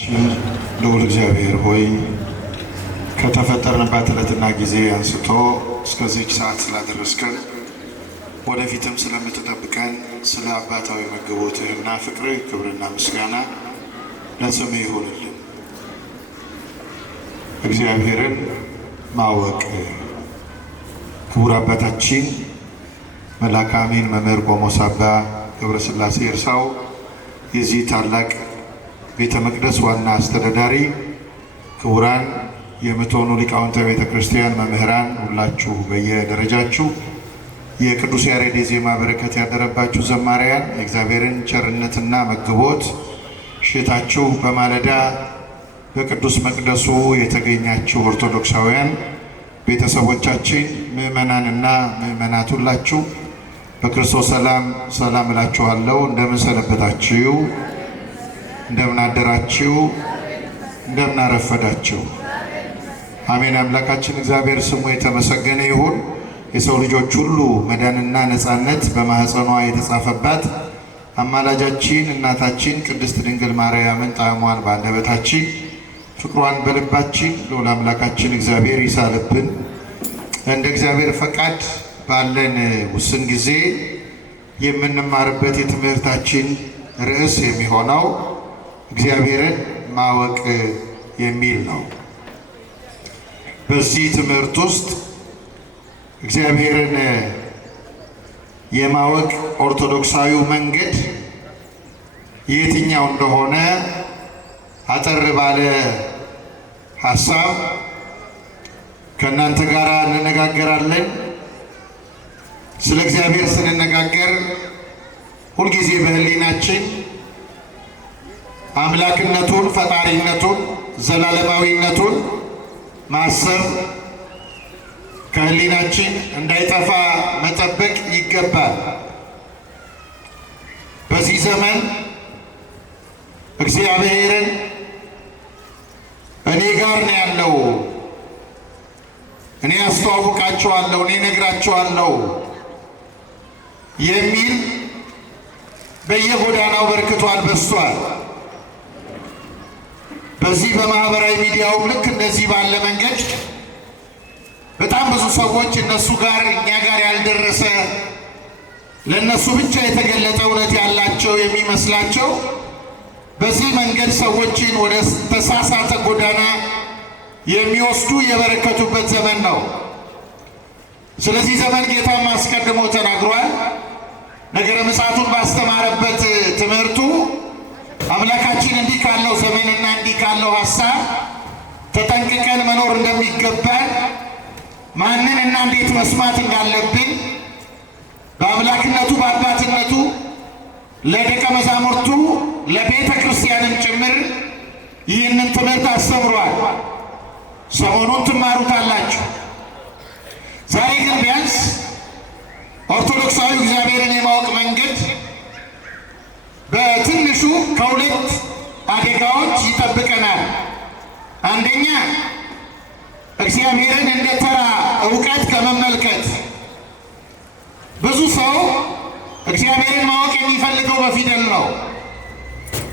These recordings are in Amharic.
ልዑል እግዚአብሔር ሆይ ከተፈጠርንባት ዕለትና ጊዜ አንስቶ እስከዚህች ሰዓት ስላደረስከን ወደፊትም ስለምትጠብቀን ስለ አባታዊ መግቦትህና ፍቅርህ ክብርና ምስጋና ለስምህ ይሁንልን። እግዚአብሔርን ማወቅ ክቡር አባታችን መልአከ አሜን መምህር ቆሞስ አባ ገብረስላሴ እርሳው የዚህ ታላቅ ቤተ መቅደስ ዋና አስተዳዳሪ፣ ክቡራን የምትሆኑ ሊቃውንተ ቤተ ክርስቲያን መምህራን ሁላችሁ በየደረጃችሁ፣ የቅዱስ ያሬድ የዜማ በረከት ያደረባችሁ ዘማሪያን፣ የእግዚአብሔርን ቸርነትና መግቦት ሽታችሁ በማለዳ በቅዱስ መቅደሱ የተገኛችሁ ኦርቶዶክሳውያን ቤተሰቦቻችን፣ ምእመናንና ምእመናት ሁላችሁ በክርስቶስ ሰላም እላችኋለሁ። እንደምን ሰነበታችሁ? እንደምን አደራችሁ? እንደምን አረፈዳችሁ? አሜን። አምላካችን እግዚአብሔር ስሙ የተመሰገነ ይሁን። የሰው ልጆች ሁሉ መዳንና ነፃነት በማኅፀኗ የተጻፈባት አማላጃችን እናታችን ቅድስት ድንግል ማርያምን ጣዕሟን በአንደበታችን ፍቅሯን በልባችን ልዑል አምላካችን እግዚአብሔር ይሳልብን። እንደ እግዚአብሔር ፈቃድ ባለን ውስን ጊዜ የምንማርበት የትምህርታችን ርዕስ የሚሆነው እግዚአብሔርን ማወቅ የሚል ነው። በዚህ ትምህርት ውስጥ እግዚአብሔርን የማወቅ ኦርቶዶክሳዊው መንገድ የትኛው እንደሆነ አጠር ባለ ሀሳብ ከእናንተ ጋር እንነጋገራለን። ስለ እግዚአብሔር ስንነጋገር ሁልጊዜ በሕሊናችን አምላክነቱን፣ ፈጣሪነቱን፣ ዘላለማዊነቱን ማሰብ ከሕሊናችን እንዳይጠፋ መጠበቅ ይገባል። በዚህ ዘመን እግዚአብሔርን እኔ ጋር ነው ያለው፣ እኔ አስተዋውቃቸዋለሁ፣ እኔ ነግራቸዋለሁ የሚል በየጎዳናው በርክቷል፣ በዝቷል። በዚህ በማህበራዊ ሚዲያው ልክ እንደዚህ ባለ መንገድ በጣም ብዙ ሰዎች እነሱ ጋር እኛ ጋር ያልደረሰ ለእነሱ ብቻ የተገለጠ እውነት ያላቸው የሚመስላቸው በዚህ መንገድ ሰዎችን ወደ ተሳሳተ ጎዳና የሚወስዱ የበረከቱበት ዘመን ነው። ስለዚህ ዘመን ጌታም አስቀድሞ ተናግሯል። ነገረ ምጽአቱን ባስተማረበት ትምህርቱ አምላካችን እንዲህ ካለው ዘመንና እንዲህ ካለው ሀሳብ ተጠንቅቀን መኖር እንደሚገባን፣ ማንን እና እንዴት መስማት እንዳለብን በአምላክነቱ በአባትነቱ ለደቀ መዛሙርቱ ለቤተ ክርስቲያንም ጭምር ይህንን ትምህርት አስተምሯል። ሰሞኑን ትማሩታላችሁ። ዛሬ ግን ቢያንስ ኦርቶዶክሳዊ እግዚአብሔርን የማወቅ መንገድ በትንሹ ከሁለት አደጋዎች ይጠብቀናል። አንደኛ እግዚአብሔርን እንደ ተራ እውቀት ከመመልከት። ብዙ ሰው እግዚአብሔርን ማወቅ የሚፈልገው በፊደል ነው።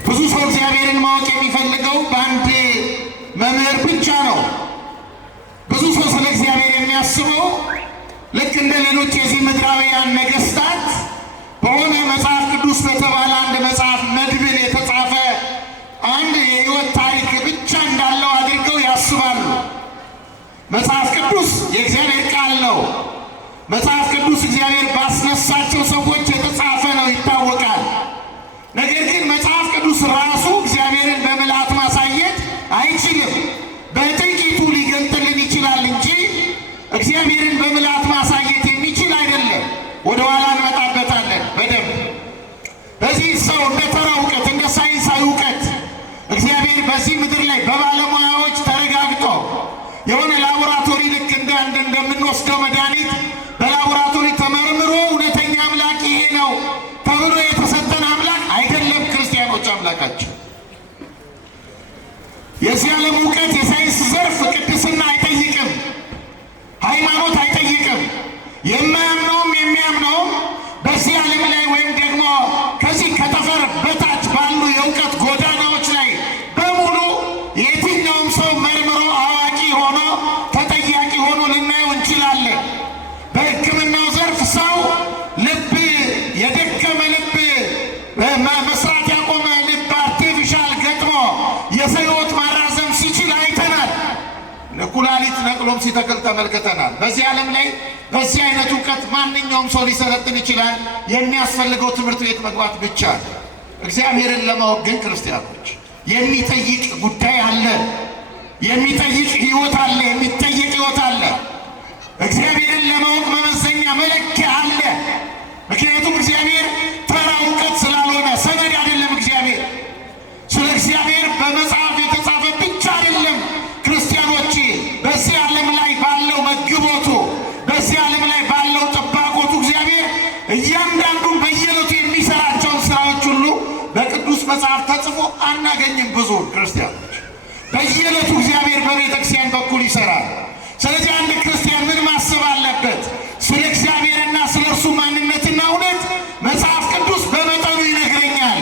ብዙ ሰው እግዚአብሔርን ማወቅ የሚፈልገው በአንድ መምህር ብቻ ነው። ብዙ ሰው ስለ እግዚአብሔር የሚያስበው ልክ እንደ ሌሎች የዚህ ምድራውያን ነገስታት በሆነ መጽሐፍ ቅዱስ በተባለ አንድ መጽሐፍ መድብል የተጻፈ አንድ የሕይወት ታሪክ ብቻ እንዳለው አድርገው ያስባሉ። መጽሐፍ ቅዱስ የእግዚአብሔር ቃል ነው። መጽሐፍ ቅዱስ እግዚአብሔር ባስነሳቸው ሰዎች የተጻፈ ነው፣ ይታወቃል። ነገር ግን መጽሐፍ ቅዱስ ራሱ እግዚአብሔርን በምልአት ማሳየት አይችልም። በጥቂቱ ሊገልጥልን ይችላል እንጂ እግዚአብሔርን በምልአት ማሳየት የሚችል አይደለም። ወደ ኋላ እንመጣበታለን በደንብ። በዚህ ሰው እንደ ተራ እውቀት፣ እንደ ሳይንሳዊ እውቀት እግዚአብሔር በዚህ ምድር ላይ በባለሙያዎች ተረጋግጦ የሆነ ላቦራቶሪ ልክ እንደምንወስደው መድኃኒት በላቦራቶሪ ተመርምሮ እውነተኛ አምላክ ይሄ ነው ተብሎ የተሰጠን አምላክ አይደለም። ክርስቲያኖች አምላካቸው የዚህ ዓለም እውቀት የሳይንስ ዘርፍ ቅድስና አይጠይቅም፣ ሃይማኖት አይጠይቅም። የማያምነውም የሚያምነውም በዚህ ዓለም ላይ ወይም ደግሞ ከዚህ ከተፈር በታች ባሉ የእውቀት ጎዳናዎች ላይ በሙሉ ኩላሊት ነቅሎም ሲተክል ተመልክተናል። በዚህ ዓለም ላይ በዚህ አይነት እውቀት ማንኛውም ሰው ሊሰለጥን ይችላል። የሚያስፈልገው ትምህርት ቤት መግባት ብቻ ነው። እግዚአብሔርን ለማወቅ ግን ክርስቲያኖች የሚጠይቅ ጉዳይ አለ፣ የሚጠይቅ ሕይወት አለ፣ የሚጠይቅ ሕይወት አለ። እግዚአብሔርን ለማወቅ መመዘኛ መለኪያ አለ። ምክንያቱም እግዚአብሔር ተራ እውቀት ስላልሆነ ሰነድ አይደለም። እግዚአብሔር ስለ እግዚአብሔር በመጽሐፍ የተጻፈ ብቻ አይደለም። ክርስቲያኖች በዚህ ዓለም ላይ ባለው መግቦቱ፣ በዚህ ዓለም ላይ ባለው ጠባቆቱ እግዚአብሔር እያንዳንዱን በየዕለቱ የሚሰራቸውን ስራዎች ሁሉ በቅዱስ መጽሐፍ ተጽፎ አናገኝም። ብዙ ክርስቲያኖች በየዕለቱ እግዚአብሔር በቤተ ክርስቲያን በኩል ይሰራል። ስለዚህ አንድ ክርስቲያን ምን ማሰብ አለበት? ስለ እግዚአብሔርና ስለ እርሱ ማንነትና እውነት መጽሐፍ ቅዱስ በመጠኑ ይነግረኛል።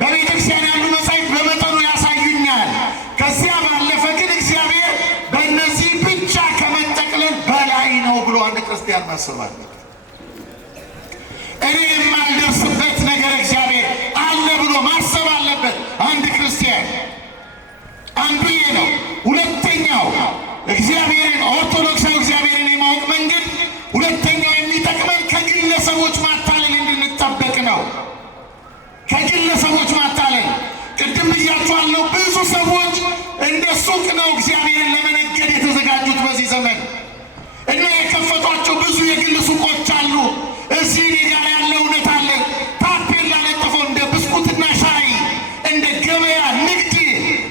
በቤተ ክርስቲያን ያሉ መጻሕፍት በመጠኑ ያሳዩኛል። ከዚያ ባለፈ ግን እግዚአብሔር በእነዚህ ብቻ ከመጠቅለል በላይ ነው ብሎ አንድ ክርስቲያን ማሰብ አለበት። እኔ የማልደርስበት ነገር እግዚአብሔር አለ ብሎ ማሰብ አለበት አንድ ክርስቲያን። አንዱ ይሄ ነው። ሁለተኛው እግዚአብሔርን ኦርቶዶክሳዊ እግዚአብሔርን የማወቅ መንገድ ሁለተኛው የሚጠቅመን ከግለሰቦች ማታለል እንድንጠበቅ ነው። ከግለሰቦች ማታለል ቅድም ብያችኋለሁ። ብዙ ሰዎች እንደ ሱቅ ነው እግዚአብሔርን ለመነገድ የተዘጋጁት በዚህ ዘመን እና የከፈቷቸው ብዙ የግል ሱቆች አሉ። እዚህ እኔ ጋር ያለ እውነት አለ ታፔላ ለጥፈው እንደ ብስኩትና ሻይ እንደ ገበያ ንግድ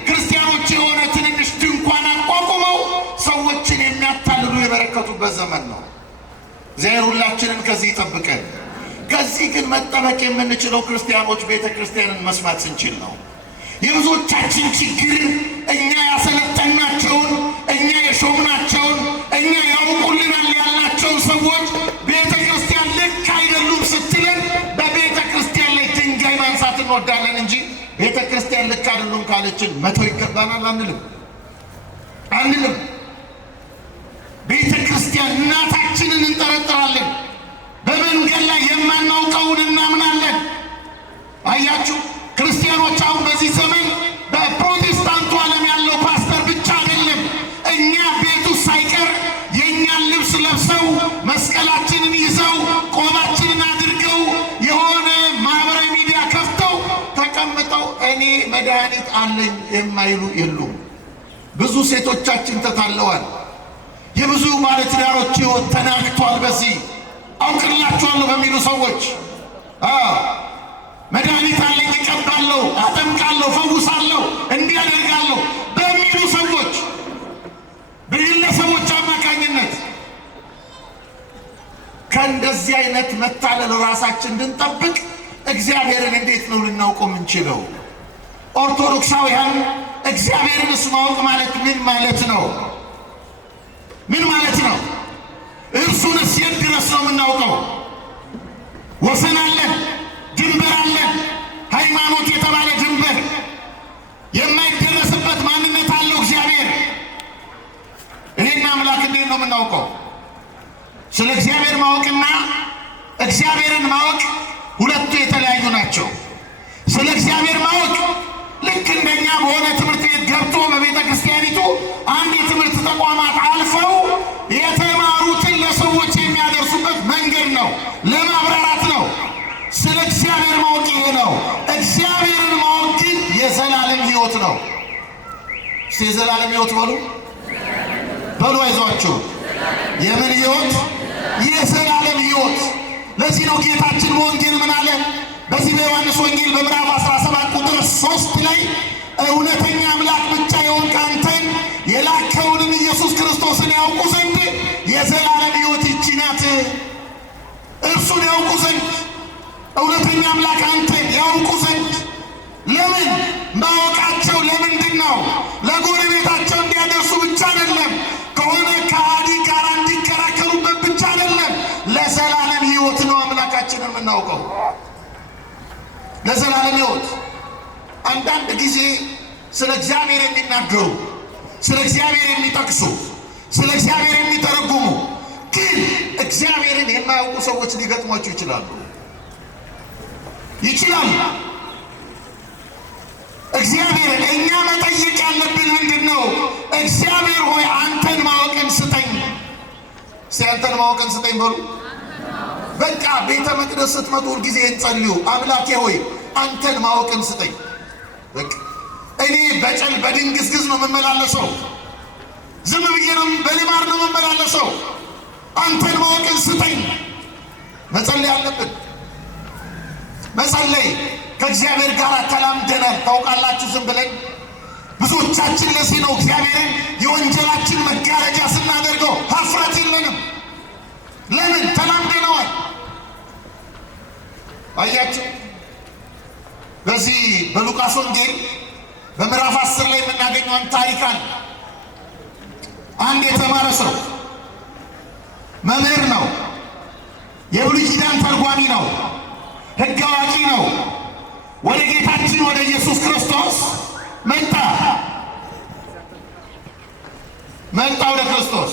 ክርስቲያኖች የሆነ ትንንሽ ድንኳን አቋቁመው ሰዎችን የሚያታልሉ የበረከቱበት ዘመን ነው። እግዚአብሔር ሁላችንን ከዚህ ይጠብቀን። ከዚህ ግን መጠበቅ የምንችለው ክርስቲያኖች ቤተ ክርስቲያንን መስማት ስንችል ነው። የብዙዎቻችን ችግር እኛ ያሰለጠናቸውን፣ እኛ የሾምናቸውን፣ እኛ ያውቁልናል ያልናቸውን ሰዎች ቤተ ክርስቲያን ልክ አይደሉም ስትለን በቤተ ክርስቲያን ላይ ድንጋይ ማንሳት እንወዳለን እንጂ ቤተ ክርስቲያን ልክ አይደሉም ካለችን መተው ይገባናል አንልም። ቤተ ክርስቲያን እናታችንን እንጠረጥራለን። በመንገድ ላይ የማናውቀውን እናምናለን። አያችሁ ክርስቲያኖች አሁን በዚህ ዘመን በፕሮቴስታንቱ ዓለም ያለው ፓስተር ብቻ አይደለም። እኛ ቤቱ ሳይቀር የእኛን ልብስ ለብሰው መስቀላችንን ይዘው ቆባችንን አድርገው የሆነ ማህበራዊ ሚዲያ ከፍተው ተቀምጠው እኔ መድኃኒት አለኝ የማይሉ የሉም። ብዙ ሴቶቻችን ተታለዋል። የብዙ ባለትዳሮች ሕይወት ተናግቷል። በዚህ አውቅላችኋለሁ በሚሉ ሰዎች መድኃኒት አለኝ እቀባለሁ፣ አጠምቃለሁ፣ ፈውሳለሁ፣ እንዲያደርጋለሁ በሚሉ ሰዎች በግለሰቦች አማካኝነት ከእንደዚህ አይነት መታለል ራሳችን እንድንጠብቅ እግዚአብሔርን እንዴት ነው ልናውቀው የምንችለው? ኦርቶዶክሳውያን እግዚአብሔርንስ ማወቅ ማለት ምን ማለት ነው? ምን ማለት ነው? እርሱንስ የት ድረስ ነው የምናውቀው? ወሰን አለን፣ ድንበር አለን። ሃይማኖት የተባለ ድንበር የማይደረስበት ማንነት አለው እግዚአብሔር። እኔና አምላክ እንዴት ነው የምናውቀው? ስለ እግዚአብሔር ማወቅና እግዚአብሔርን ማወቅ ሁለቱ የተለያዩ ናቸው። ስለ እግዚአብሔር ማወቅ ልክ እንደኛ በሆነ ትምህርት ቤት ገብቶ በቤተ ክርስቲያኒቱ አንድ የትምህርት ተቋማት አልፈው የተማሩትን ለሰዎች የሚያደርሱበት መንገድ ነው፣ ለማብራራት ነው። ስለ እግዚአብሔር ማወቅ ይሄ ነው። እግዚአብሔርን ማወቅ ግን የዘላለም ሕይወት ነው። የዘላለም ሕይወት በሉ አይዟችሁ። የምን ሕይወት? የዘላለም ሕይወት። ለዚህ ነው ጌታችን በወንጌል ምን አለ? በዚህ በዮሐንስ ወንጌል በምዕራፍ 17 ቁጥር 3 ላይ እውነተኛ አምላክ ብቻ የሆንክ አንተን የላከውንም ኢየሱስ ክርስቶስን ያውቁ ዘንድ የዘላለም ሕይወት ይህች ናት። እርሱን ያውቁ ዘንድ እውነተኛ አምላክ አንተን ያውቁ ዘንድ። ለምን ማወቃቸው? ለምንድን ነው? ለጎረቤታቸው እንዲያደርሱ ብቻ አይደለም፣ ከሆነ ከሃዲ ጋር እንዲከራከሩበት ብቻ አይደለም። ለዘላለም ሕይወት ነው አምላካችንን የምናውቀው፣ ለዘላለም ሕይወት። አንዳንድ ጊዜ ስለ እግዚአብሔር የሚናገሩ፣ ስለ እግዚአብሔር የሚጠቅሱ፣ ስለ እግዚአብሔር የሚተረጉሙ ግን እግዚአብሔርን የማያውቁ ሰዎች ሊገጥሟቸው ይችላሉ። እግዚአብሔርን እኛ መጠየቅ ያለብን ምንድን ነው? እግዚአብሔር ሆይ አንተን ስጠኝ። አንተን ማወቅን ስጠኝ በሉ። በቃ ቤተ መቅደስ ስትመጡ ሁልጊዜ እንጸልዩ። አምላኬ ሆይ አንተን ማወቅን ስጠኝ። በቃ እኔ በድንግዝግዝ ነው የምመላለሰው፣ ዝም ብዬ ነው በልማድ ነው የምመላለሰው። አንተን ማወቅን ስጠኝ። መጸለይ አለብን። መጸለይ ከእግዚአብሔር ጋር ተላምደናል። ታውቃላችሁ ዝም ብለን ብዙዎቻችን ለዚህ ነው እግዚአብሔርን የወንጀላችን መጋረጃ ስናደርገው ሀፍረት የለንም። ለምን? ተላምደነዋል። አያችሁ በዚህ በሉቃስ ወንጌል በምዕራፍ 10 ላይ የምናገኘውን ታሪክ አለ። አንድ የተማረ ሰው መምህር ነው፣ የብሉይ ኪዳን ተርጓሚ ነው፣ ሕግ አዋቂ ነው። ወደ ጌታችን ወደ ኢየሱስ ክርስቶስ መጣ ወደ ክርስቶስ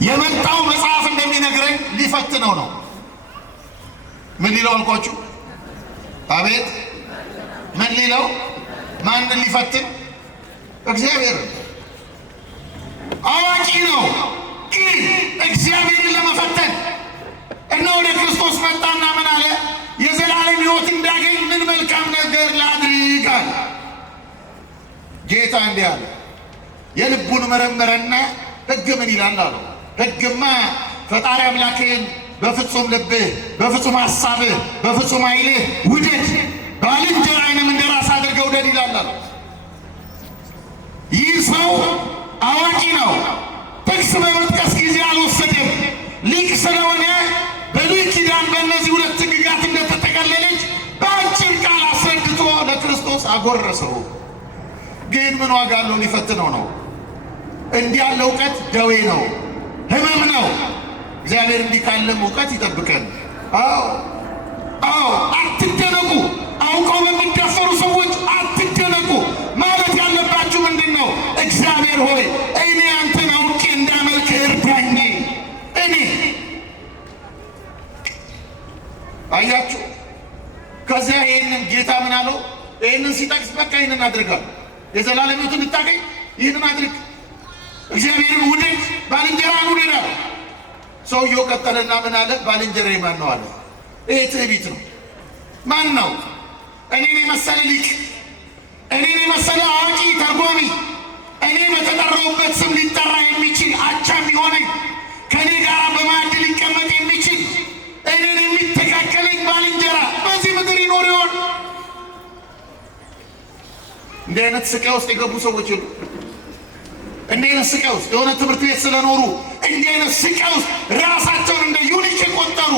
የመጣው መጽሐፍ እንደሚነግረን ሊፈትነው ነው። ምን ሊለው አልኳችሁ? አቤት ምን ሊለው? ማንን ሊፈትን? እግዚአብሔር። አዋቂ ነው፣ ግን እግዚአብሔርን ለመፈተን እና ወደ ክርስቶስ መጣና ምን አለ? የዘላለም ሕይወት እንዳገኝ ምን መልካም ነገር ላድርግ አለ። ጌታ እንዲህ አለ፣ የልቡን መረመረና ሕግ ምን ይላል አለው። ሕግማ ፈጣሪ አምላክህን በፍጹም ልብህ፣ በፍጹም ሐሳብህ፣ በፍጹም ኃይልህ ውደድ፣ ባልንጀራህንም እንደ ራስህ አድርገህ ውደድ ይላል አለው። ይህ ሰው አዋቂ ነው። ጥቅስ በመጥቀስ ጊዜ አልወሰደም። ሊቅ ስለሆነ በብሉይ ኪዳን በእነዚህ ሁለት ሕግጋት እንደተጠቀለለች በአጭር ቃል አስረድቶ ለክርስቶስ አጎረሰው። ግን ምን ዋጋ አለው? ሊፈትነው ነው። እንዲህ ያለ እውቀት ደዌ ነው፣ ሕመም ነው። እግዚአብሔር እንዲህ ካለም እውቀት ይጠብቀን። አዎ አትደነቁ። አውቀው በሚደፈሩ ሰዎች አትደነቁ። ማለት ያለባችሁ ምንድን ነው? እግዚአብሔር ሆይ እኔ አንተን አውቄ እንዳመልክ እርዳኝ። እኔ አያችሁ። ከዚያ ይህንን ጌታ ምን አለው? ይህንን ሲጠቅስ በቃ ይህንን አድርጋል። የዘላለም ሕይወትን ልታገኝ ይህንን አድርግ፣ እግዚአብሔርን ውደድ፣ ባልንጀራህን ውደድ አለ። ሰውየው ቀጠለና ምን አለ? ባልንጀራዬ ማን ነው አለ። ይሄ ትዕቢት ነው። ማን ነው? እኔን የመሰለ ሊቅ፣ እኔን የመሰለ አዋቂ ተርጓሚ፣ እኔ በተጠራሁበት ስም ሊጠራ የሚችል አቻ የሚሆነኝ፣ ከእኔ ጋር በማዕድ ሊቀመጥ የሚችል እኔን የሚተካከለኝ ባልንጀራ በዚህ ምድር ይኖር ይሆን? እንዲህ አይነት ስቃይ ውስጥ የገቡ ሰዎች የሉ። እንዲህ አይነት ስቃይ ውስጥ የሆነ ትምህርት ቤት ስለኖሩ እንዲህ አይነት ስቃይ ውስጥ ራሳቸውን እንደ ዩኒክ የቆጠሩ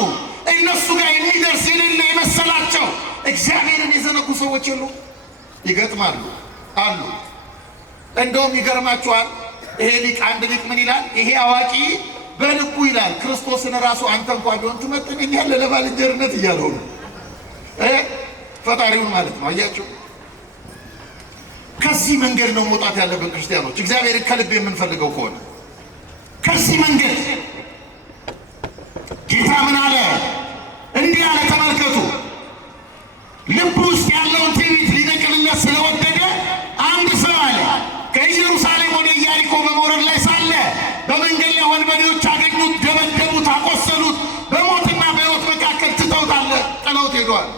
እነሱ ጋር የሚደርስ የሌለ የመሰላቸው እግዚአብሔርን የዘነጉ ሰዎች የሉ። ይገጥማሉ አሉ። እንደውም ይገርማችኋል። ይሄ ሊቅ አንድ ሊቅ ምን ይላል? ይሄ አዋቂ በልቡ ይላል ክርስቶስን ራሱ አንተ እንኳ ቢሆን ትመጥነኛለህ ለባልንጀርነት እያለው ነው። ፈጣሪውን ማለት ነው። አያችሁ። ከዚህ መንገድ ነው መውጣት ያለብን ክርስቲያኖች፣ እግዚአብሔርን ከልብ የምንፈልገው ከሆነ ከዚህ መንገድ። ጌታ ምን አለ? እንዲህ አለ፣ ተመልከቱ። ልብ ውስጥ ያለውን ትዕቢት ሊነቅልለት ስለወደደ አንድ ሰው አለ ከኢየሩሳሌም ወደ ኢያሪኮ በመውረድ ላይ ሳለ በመንገድ ላይ ወንበዴዎች አገኙት፣ ደበደቡት፣ አቆሰሉት፣ በሞትና በሕይወት መካከል ጥለውት ሄደዋል።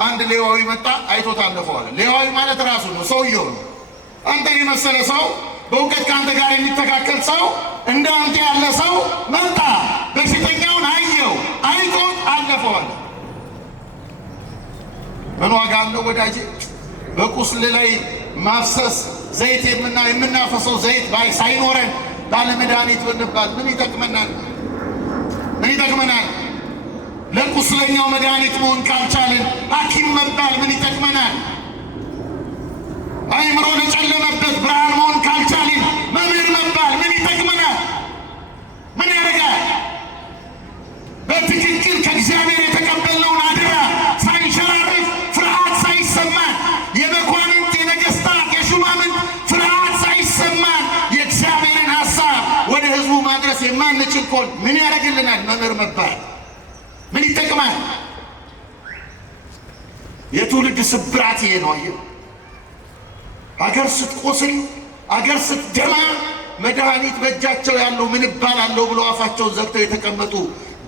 አንድ ሌዋዊ መጣ፣ አይቶት አለፈዋል። ሌዋዊ ማለት ራሱ ነው፣ ሰውየው ነው። አንተ የመሰለ ሰው፣ በእውቀት ከአንተ ጋር የሚተካከል ሰው፣ እንደ አንተ ያለ ሰው መጣ። በሽተኛውን አየው፣ አይቶት አለፈዋል። ምን ዋጋ አለው ወዳጄ? በቁስል ላይ ማፍሰስ ዘይት የምናፈሰው ዘይት ሳይኖረን ባለመድኃኒት ብንባል ምን ይጠቅመናል? ምን ይጠቅመናል? ለቁስለኛው መድኃኒት መሆን ካልቻልን ሐኪም መባል ምን ይጠቅመናል? አእምሮ ለጨለመበት ብርሃን መሆን ካልቻልን መምህር መባል ምን ይጠቅመናል? ምን ያደርጋል? በትክክል ከእግዚአብሔር የተቀበልነውን አደራ ሳንሸራርፍ፣ ፍርሃት ሳይሰማን፣ የመኳንንት የነገሥታት የሹማምንት ፍርሃት ሳይሰማን የእግዚአብሔርን ሐሳብ ወደ ሕዝቡ ማድረስ የማንችል ከሆን ምን ያደርግልናል? መምህር መባል ምን ይጠቅማል? የትውልድ ስብራት ይሄ ነው። አየህ፣ አገር ስትቆስል፣ አገር ስትደማ መድኃኒት በእጃቸው ያለው ምን እባላለሁ ብሎ አፋቸውን ዘግተው የተቀመጡ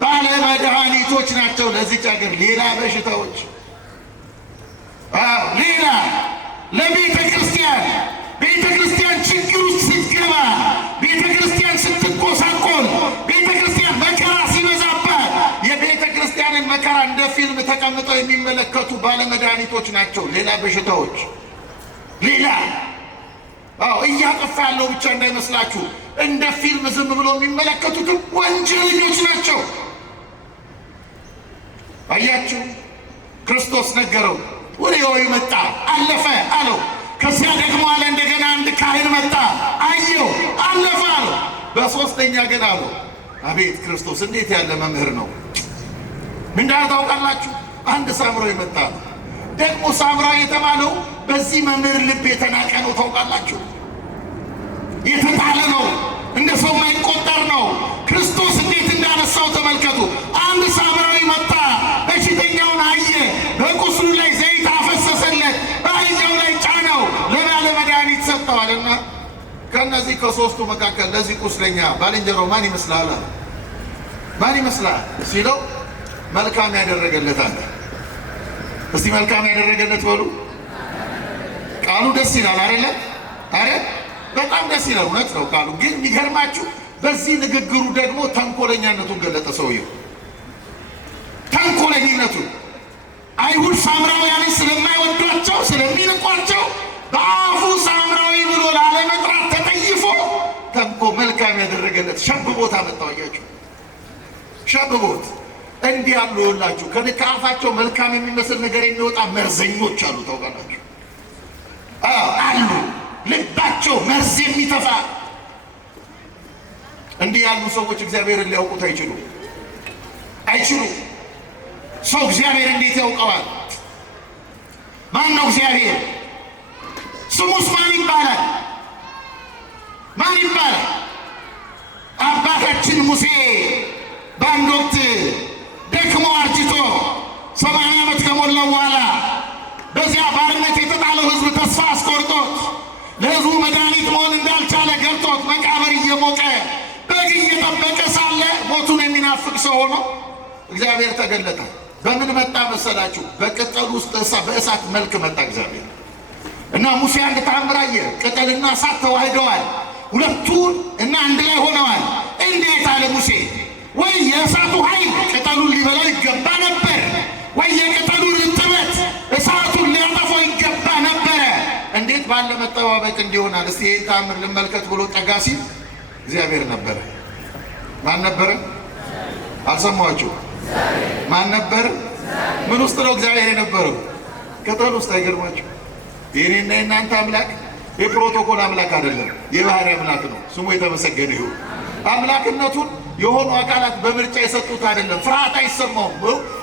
ባለ መድኃኒቶች ናቸው ለዚች ሀገር። ሌላ በሽታዎች ሌላ ለቤተ ክርስቲያን ቤተ ክርስቲያን ችግር ውስጥ ስትገባ፣ ቤተ ክርስቲያን ስትጎሳቆል፣ ቤተ ክርስቲያን መከራ ሲበዛባት የቤተ ክርስቲያንን መከራ እንደ ፊልም ተቀምጠው የሚመለከቱ ባለመድኃኒቶች ናቸው። ሌላ በሽታዎች ሌላ እያጠፋ ያለው ብቻ እንዳይመስላችሁ እንደ ፊልም ዝም ብሎ የሚመለከቱትም ወንጀለኞች ናቸው። አያችሁ፣ ክርስቶስ ነገረው። ወዲያው መጣ፣ አለፈ አለው። ከዚያ ደግሞ አለ እንደገና አንድ ካህን መጣ፣ አየው፣ አለፈ አለው። በሶስተኛ ግን አለው፣ አቤት ክርስቶስ እንዴት ያለ መምህር ነው! ምን እንዳለ ታውቃላችሁ? አንድ ሳምራዊ መጣ። ደግሞ ሳምራዊ የተባለው በዚህ መምህር ልብ የተናቀ ነው። ታውቃላችሁ? የተጣለ ነው፣ እንደ ሰው የማይቆጠር ነው። ክርስቶስ እንዴት እንዳነሳው ተመልከቱ። አንድ ሳምራዊ መጣ፣ በሽተኛውን አየ፣ በቁስሉ ላይ ዘይት አፈሰሰለት፣ በአህያው ላይ ጫነው፣ ለባለ መድኃኒት ሰጥተዋልና ከእነዚህ ከሶስቱ መካከል ለዚህ ቁስለኛ ባልንጀራው ማን ይመስላል? ማን ይመስላል ሲለው መልካም ያደረገለት አለ። እስቲ መልካም ያደረገለት በሉ። ቃሉ ደስ ይላል አይደለ? አረ በጣም ደስ ይላል። እውነት ነው ቃሉ። ግን የሚገርማችሁ በዚህ ንግግሩ ደግሞ ተንኮለኛነቱን ገለጠ። ሰውየው ተንኮለኝነቱን አይሁድ ሳምራውያንን ስለማይወዷቸው ስለሚንቋቸው በአፉ ሳምራዊ ብሎ ላለመጥራት ተጠይፎ መልካም ያደረገለት ሸብቦት አመጣዋያችሁ። ሸብቦት እንዲህ ያሉ ይኸውላችሁ ከአፋቸው መልካም የሚመስል ነገር የሚወጣ መርዘኞች አሉ። ታውቃላችሁ? አሉ ልባቸው መርዝ የሚተፋ እንዲህ ያሉ ሰዎች እግዚአብሔርን ሊያውቁት አይችሉም። ሰው እግዚአብሔር እንዴት ያውቀዋል? ማን ነው እግዚአብሔር? ስሙስ ማን ይባላል? ማን ይባላል? አባታችን ሙሴ በአንድ ወቅት ደክሞ አርጅቶ 80 ዓመት ከሞላው በኋላ በዚያ ባርነት የተጣለው ሕዝብ ተስፋ አስቆርጦት ለሕዝቡ መድኃኒት መሆን እንዳልቻለ ገብቶት መቃብር እየሞቀ በግ እየጠበቀ ሳለ ሞቱን የሚናፍቅ ሰው ሆኖ እግዚአብሔር ተገለጠ። በምን መጣ መሰላችሁ? በቅጠል ውስጥ በእሳት መልክ መጣ እግዚአብሔር እና ሙሴ አንድ ተአምር አየ። ቅጠልና እሳት ተዋህደዋል፣ ሁለቱን እና አንድ ላይ ሆነዋል። እንዴት አለ ሙሴ፣ ወይ የእሳቱ ኃይል ቅጠሉን ሊበላው ይገባ ነበር፣ ወይ የቅጠሉ ርጥበት እሳቱን ሊያጠፋው ይገባ ነበረ። እንዴት ባለ መጠባበቅ እንዲሆናል? እስቲ ይህን ተአምር ልመልከት ብሎ ጠጋ ሲል እግዚአብሔር ነበረ። ማን ነበረ? አልሰማችሁ? ማን ነበር? ምን ውስጥ ነው እግዚአብሔር የነበረው? ቅጠል ውስጥ። አይገርማችሁ? የኔና የእናንተ አምላክ የፕሮቶኮል አምላክ አይደለም፣ የባህሪ አምላክ ነው። ስሙ የተመሰገነ ይሁን። አምላክነቱን የሆኑ አካላት በምርጫ የሰጡት አይደለም። ፍርሃት አይሰማውም፣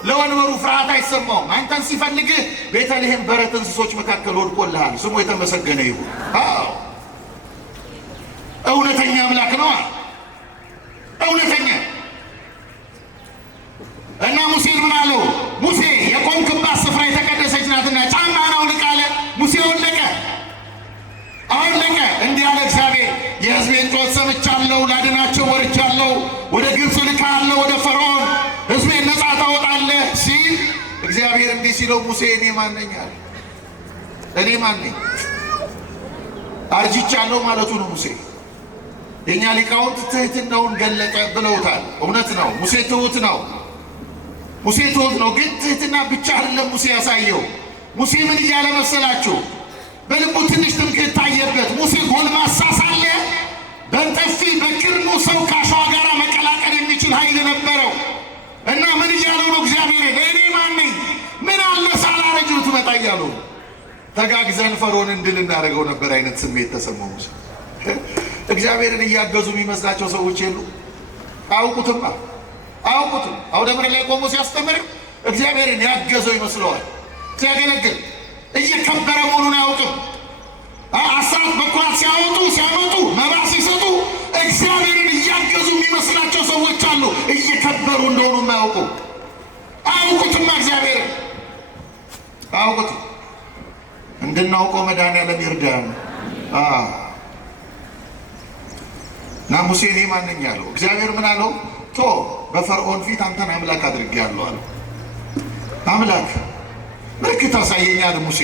ለወንበሩ ፍርሃት አይሰማውም። አንተን ሲፈልግህ ቤተልሔም በረት እንስሶች መካከል ወድቆልሃል። ስሙ የተመሰገነ ይሁን። እውነተኛ አምላክ ነው። እውነተኛ እና ሙሴን ምን አለው? ሙሴ የቆምክባት ስፍራ የተቀደሰች ናትና ጫማህን አውልቅ አለ። ሙሴ አወለቀ። እንዲህ አለ እግዚአብሔር፣ የሕዝቤን ጩኸት ሰምቻለሁ፣ ላድናቸው ወርጃለሁ፣ ወደ ግብፅ ልካለሁ፣ ወደ ፈርዖን ሕዝቤን ነፃ ታወጣለህ ሲል እግዚአብሔር እንዲህ ሲለው ሙሴ እኔ ማን ነኝ አለ። እኔ ማን ነኝ? አርጅቻለሁ ማለቱ ነው ሙሴ። የእኛ ሊቃውንት ትህትናውን ገለጠ ብለውታል። እውነት ነው፣ ሙሴ ትሁት ነው። ሙሴ ትሁት ነው። ግን ትህትና ብቻ አይደለም ሙሴ ያሳየው። ሙሴ ምን እያለ መሰላችሁ? በልቡ ትንሽ ትምክህት ታየበት። ሙሴ ጎልማሳ ሳለ በጠፊ በክርኑ ሰው ከአሸዋ ጋር መቀላቀል የሚችል ኃይል ነበረው እና ምን እያለው ነው እግዚአብሔር? እኔ ማን ነኝ? ምን አለ ሳላረጅ ትመጣ እያለው ተጋግዘን ፈርዖንን ድል እንዳደረገው ነበር አይነት ስሜት ተሰማው ሙሴ። እግዚአብሔርን እያገዙ የሚመስላቸው ሰዎች የሉ። አያውቁትም። አውደ ምሕረት ላይ ቆሞ ሲያስተምር እግዚአብሔርን ያገዘው ይመስለዋል። ሲያገለግል እየከበረ መሆኑን አያውቅም። አስራት በኩራት ሲያመጡ መባ ሲሰጡ እግዚአብሔርን እያገዙ የሚመስላቸው ሰዎች አሉ። እየከበሩ እንደሆኑ የማያውቁ አያውቁትማ። እግዚአብሔርን አያውቁትም። እንድናውቀው መድኃኒዓለም ይርዳን። እና ሙሴ እኔ ማን ነኝ አለው። እግዚአብሔር ምን አለው? ቶ በፈርዖን ፊት አንተን አምላክ አድርጌአለሁ አለው። አምላክ ምልክት አሳየኛል ሙሴ።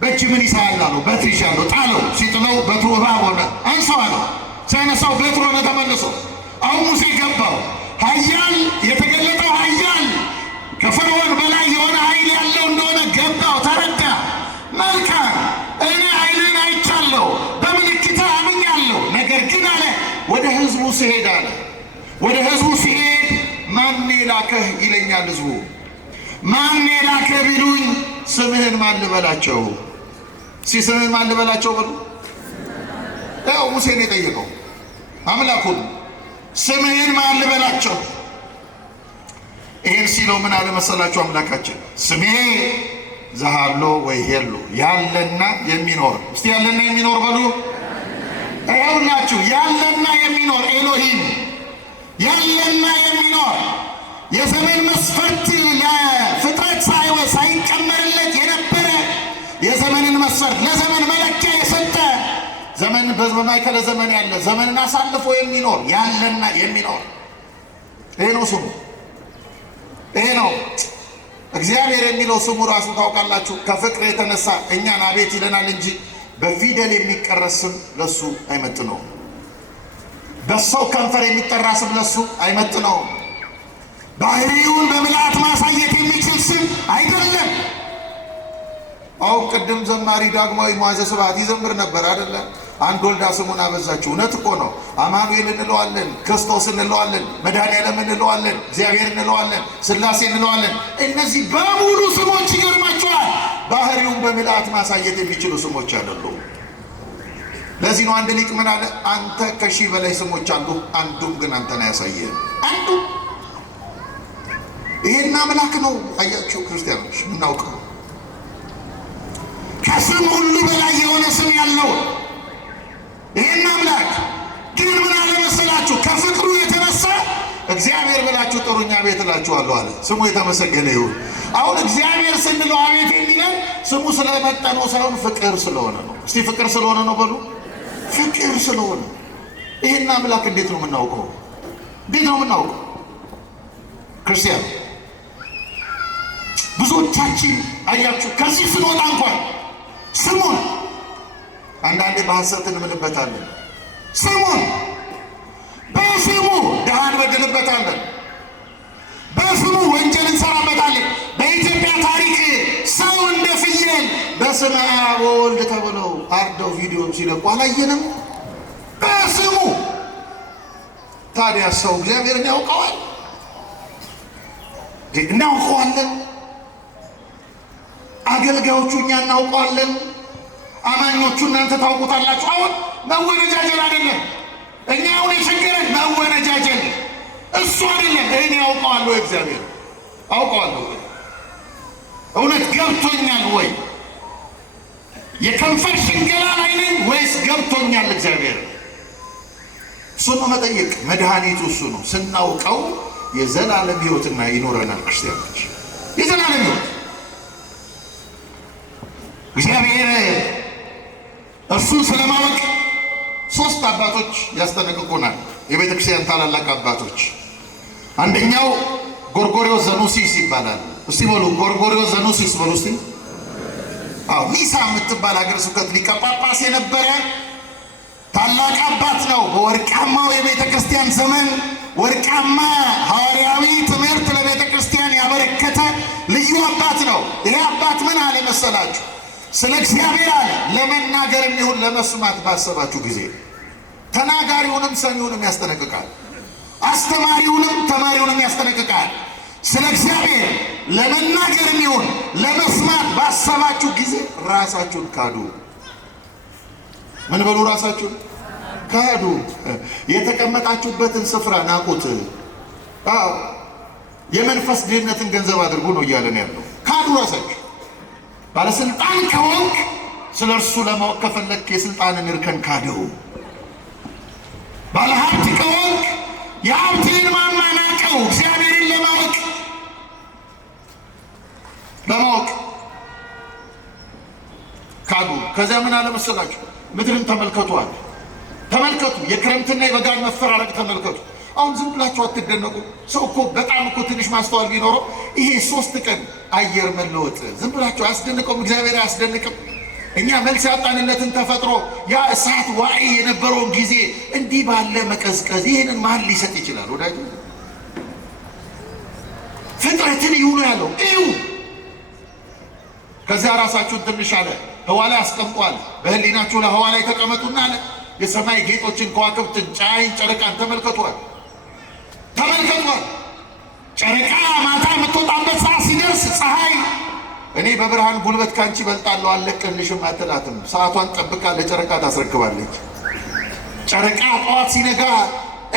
በእጅ ምን ይሳል አለው። በትር ይዣለሁ። ጣለው። ሲጥለው በትሩ እባብ ሆነ። አንሳው አለው። ሲያነሳው በትር ሆነ ተመልሶ። አሁን ሙሴ ገባው። ኃያል የተገለጠው ኃያል ከፈርዖን በላይ የሆነ ኃይል ያለው እንደሆነ ገባው፣ ተረዳ። መልካም እኔ ኃይልን አይቻለሁ፣ በምልክት አምኛለሁ። ነገር ግን አለ ወደ ህዝቡ ስሄድ አለ ወደ ህዝቡ ሲሄድ ማን ላከህ ይለኛል ህዝቡ። ማን ላከህ ቢሉኝ ስምህን ማን ልበላቸው? ስምህን ማን ልበላቸው በሉ። ያው ሙሴን የጠየቀው አምላኩን ስምህን ማን ልበላቸው? ይህን ሲለው ምን አለ መሰላችሁ አምላካችን? ስሜ ዘሃሎ ወይ ሄሎ ያለና የሚኖር። እስቲ ያለና የሚኖር በሉ። ይኸውላችሁ ያለና የሚኖር ኤሎሂም ያለና የሚኖር የዘመን መስፈርት ለፍጥረት ሳይጨመርለት የነበረ የዘመንን መስፈርት ለዘመን መለኪያ የሰጠ ዘመን በማይከለ ዘመን ያለ ዘመንን አሳልፎ የሚኖር ያለና የሚኖር ይሄ ነው ስሙ። ይሄ ነው እግዚአብሔር የሚለው ስሙ ራሱ ታውቃላችሁ። ከፍቅር የተነሳ እኛን አቤት ይለናል እንጂ በፊደል የሚቀረስ ስም ለሱ አይመጥነውም። በሰው ከንፈር የሚጠራ ስም ለሱ አይመጥነውም። ባህሪውን በምልአት ማሳየት የሚችል ስም አይደለም። አሁን ቅድም ዘማሪ ዳግማዊ መዋዘ ስብሐት ይዘምር ነበር አይደለ? አንድ ወልዳ ስሙን አበዛችው። እውነት እኮ ነው። አማኑኤል እንለዋለን፣ ክርስቶስ እንለዋለን፣ መድኃኔዓለም እንለዋለን፣ እግዚአብሔር እንለዋለን፣ ሥላሴ እንለዋለን። እነዚህ በሙሉ ስሞች ይገርማቸዋል፣ ባህሪውን በምልአት ማሳየት የሚችሉ ስሞች አይደሉም። ለዚህ ነው አንድ ሊቅ ምን አለ? አንተ ከሺህ በላይ ስሞች አሉ፣ አንዱም ግን አንተን አያሳየህም። አንዱ ይሄን አምላክ ነው። አያችሁ ክርስቲያኖች የምናውቀው ከስም ሁሉ በላይ የሆነ ስም ያለው ይሄን አምላክ ግን ምን አለ መሰላችሁ? ከፍቅሩ የተነሳ እግዚአብሔር ብላችሁ ጥሩኛ ቤት እላችኋለሁ አለ። ስሙ የተመሰገነ ይሁን። አሁን እግዚአብሔር ስንለው አቤት የሚለን ስሙ ስለመጠነው ሳይሆን ፍቅር ስለሆነ ነው። እስቲ ፍቅር ስለሆነ ነው በሉ። ፍቅር ስለሆነ ይሄን አምላክ እንዴት ነው የምናውቀው? እንዴት ነው የምናውቀው? ክርስቲያን ብዙዎቻችን አያችሁ ከዚህ ስንወጣ እንኳን ስሙን አንዳንዴ በሐሰት እንምልበታለን። ስሙን በስሙ ድሃ እንበድልበታለን። በስሙ ወንጀል እንሰራበታለን። በኢትዮጵያ ታሪክ ሰው እንደ ፍየል በስመ አብ ወወልድ ተብለው አርደው ቪዲዮም ሲለቁ አላየንም? በስሙ። ታዲያ ሰው እግዚአብሔርን ያውቀዋል? እናውቀዋለን። አገልጋዮቹ እኛ እናውቀዋለን። አማኞቹ እናንተ ታውቁታላችሁ። አሁን መወነጃጀል አይደለም። እኛ አሁን የቸገረን መወነጃጀል እሱ አይደለም። እኔ አውቀዋለሁ፣ እግዚአብሔር አውቀዋለሁ። እውነት ገብቶኛል ወይ? የከንፈር ሽንገላ ላይ ነኝ ወይስ ገብቶኛል እግዚአብሔር? እሱ ነው መጠየቅ። መድኃኒቱ እሱ ነው። ስናውቀው የዘላለም ሕይወትና ይኖረናል። ክርስቲያኖች የዘላለም ሕይወት እግዚአብሔር እርሱን ስለማወቅ ሶስት አባቶች ያስጠነቅቁናል። የቤተ ክርስቲያን ታላላቅ አባቶች። አንደኛው ጎርጎርዮስ ዘኑሲስ ይባላል። እስቲ በሉ ጎርጎርዮስ ዘኑሲስ በሉ እስቲ። ኒሳ የምትባል ሀገረ ስብከት ሊቀ ጳጳስ የነበረ ታላቅ አባት ነው። በወርቃማው የቤተ ክርስቲያን ዘመን ወርቃማ ሐዋርያዊ ትምህርት ለቤተ ክርስቲያን ያበረከተ ልዩ አባት ነው። ይሄ አባት ምን አለ መሰላችሁ? ስለ እግዚአብሔር አለ ለመናገርም ይሁን ለመስማት ባሰባችሁ ጊዜ ተናጋሪውንም ሰሚውንም ያስጠነቅቃል፣ አስተማሪውንም ተማሪውንም ያስጠነቅቃል። ስለ እግዚአብሔር ለመናገርም ይሁን ለመስማት ባሰባችሁ ጊዜ ራሳችሁን ካዱ። ምን በሉ? ራሳችሁን ካዱ። የተቀመጣችሁበትን ስፍራ ናቁት። የመንፈስ ድህነትን ገንዘብ አድርጉ ነው እያለን ያለው። ካዱ ራሳችሁ። ባለስልጣን ከሆንክ ስለ እርሱ ለማወቅ ከፈለክ የስልጣንን እርከን ካደው። ባለሀብት ከሆንክ የሀብትን ማማ ናቀው። እግዚአብሔርን ለማወቅ ካዱ። ከዚያ ምን አለ መሰላችሁ? ምድርን ተመልከቷል። ተመልከቱ። የክረምትና የበጋን መፈራረቅ ተመልከቱ። አሁን ዝም ብላችሁ አትደነቁ። ሰው እኮ በጣም እኮ ትንሽ ማስተዋል ቢኖረው ይሄ 3 ቀን አየር መለወጥ ዝም ብላችሁ አያስደንቀውም? እግዚአብሔር አያስደንቅም? እኛ መልስ ያጣንለትን ተፈጥሮ ያ እሳት ዋዕይ የነበረውን ጊዜ እንዲህ ባለ መቀዝቀዝ ይህንን ማን ሊሰጥ ይችላል? ወዳጅ ፍጥረትን ይሁኑ ያለው እዩ። ከዚያ ራሳችሁን ትንሽ አለ ህዋ ላይ አስቀምጧል። በህሊናችሁ ለህዋ ላይ ተቀመጡና አለ የሰማይ ጌጦችን ከዋክብትን፣ ፀሐይን፣ ጨረቃን ተመልከቷል። ጨረቃ ማታ የምትወጣበት ሰዓት ሲደርስ ፀሐይ እኔ በብርሃን ጉልበት ካንቺ በልጣለሁ አልለቅልሽም አትላትም። ሰዓቷን ጠብቃ ለጨረቃ ታስረክባለች። ጨረቃ ጠዋት ሲነጋ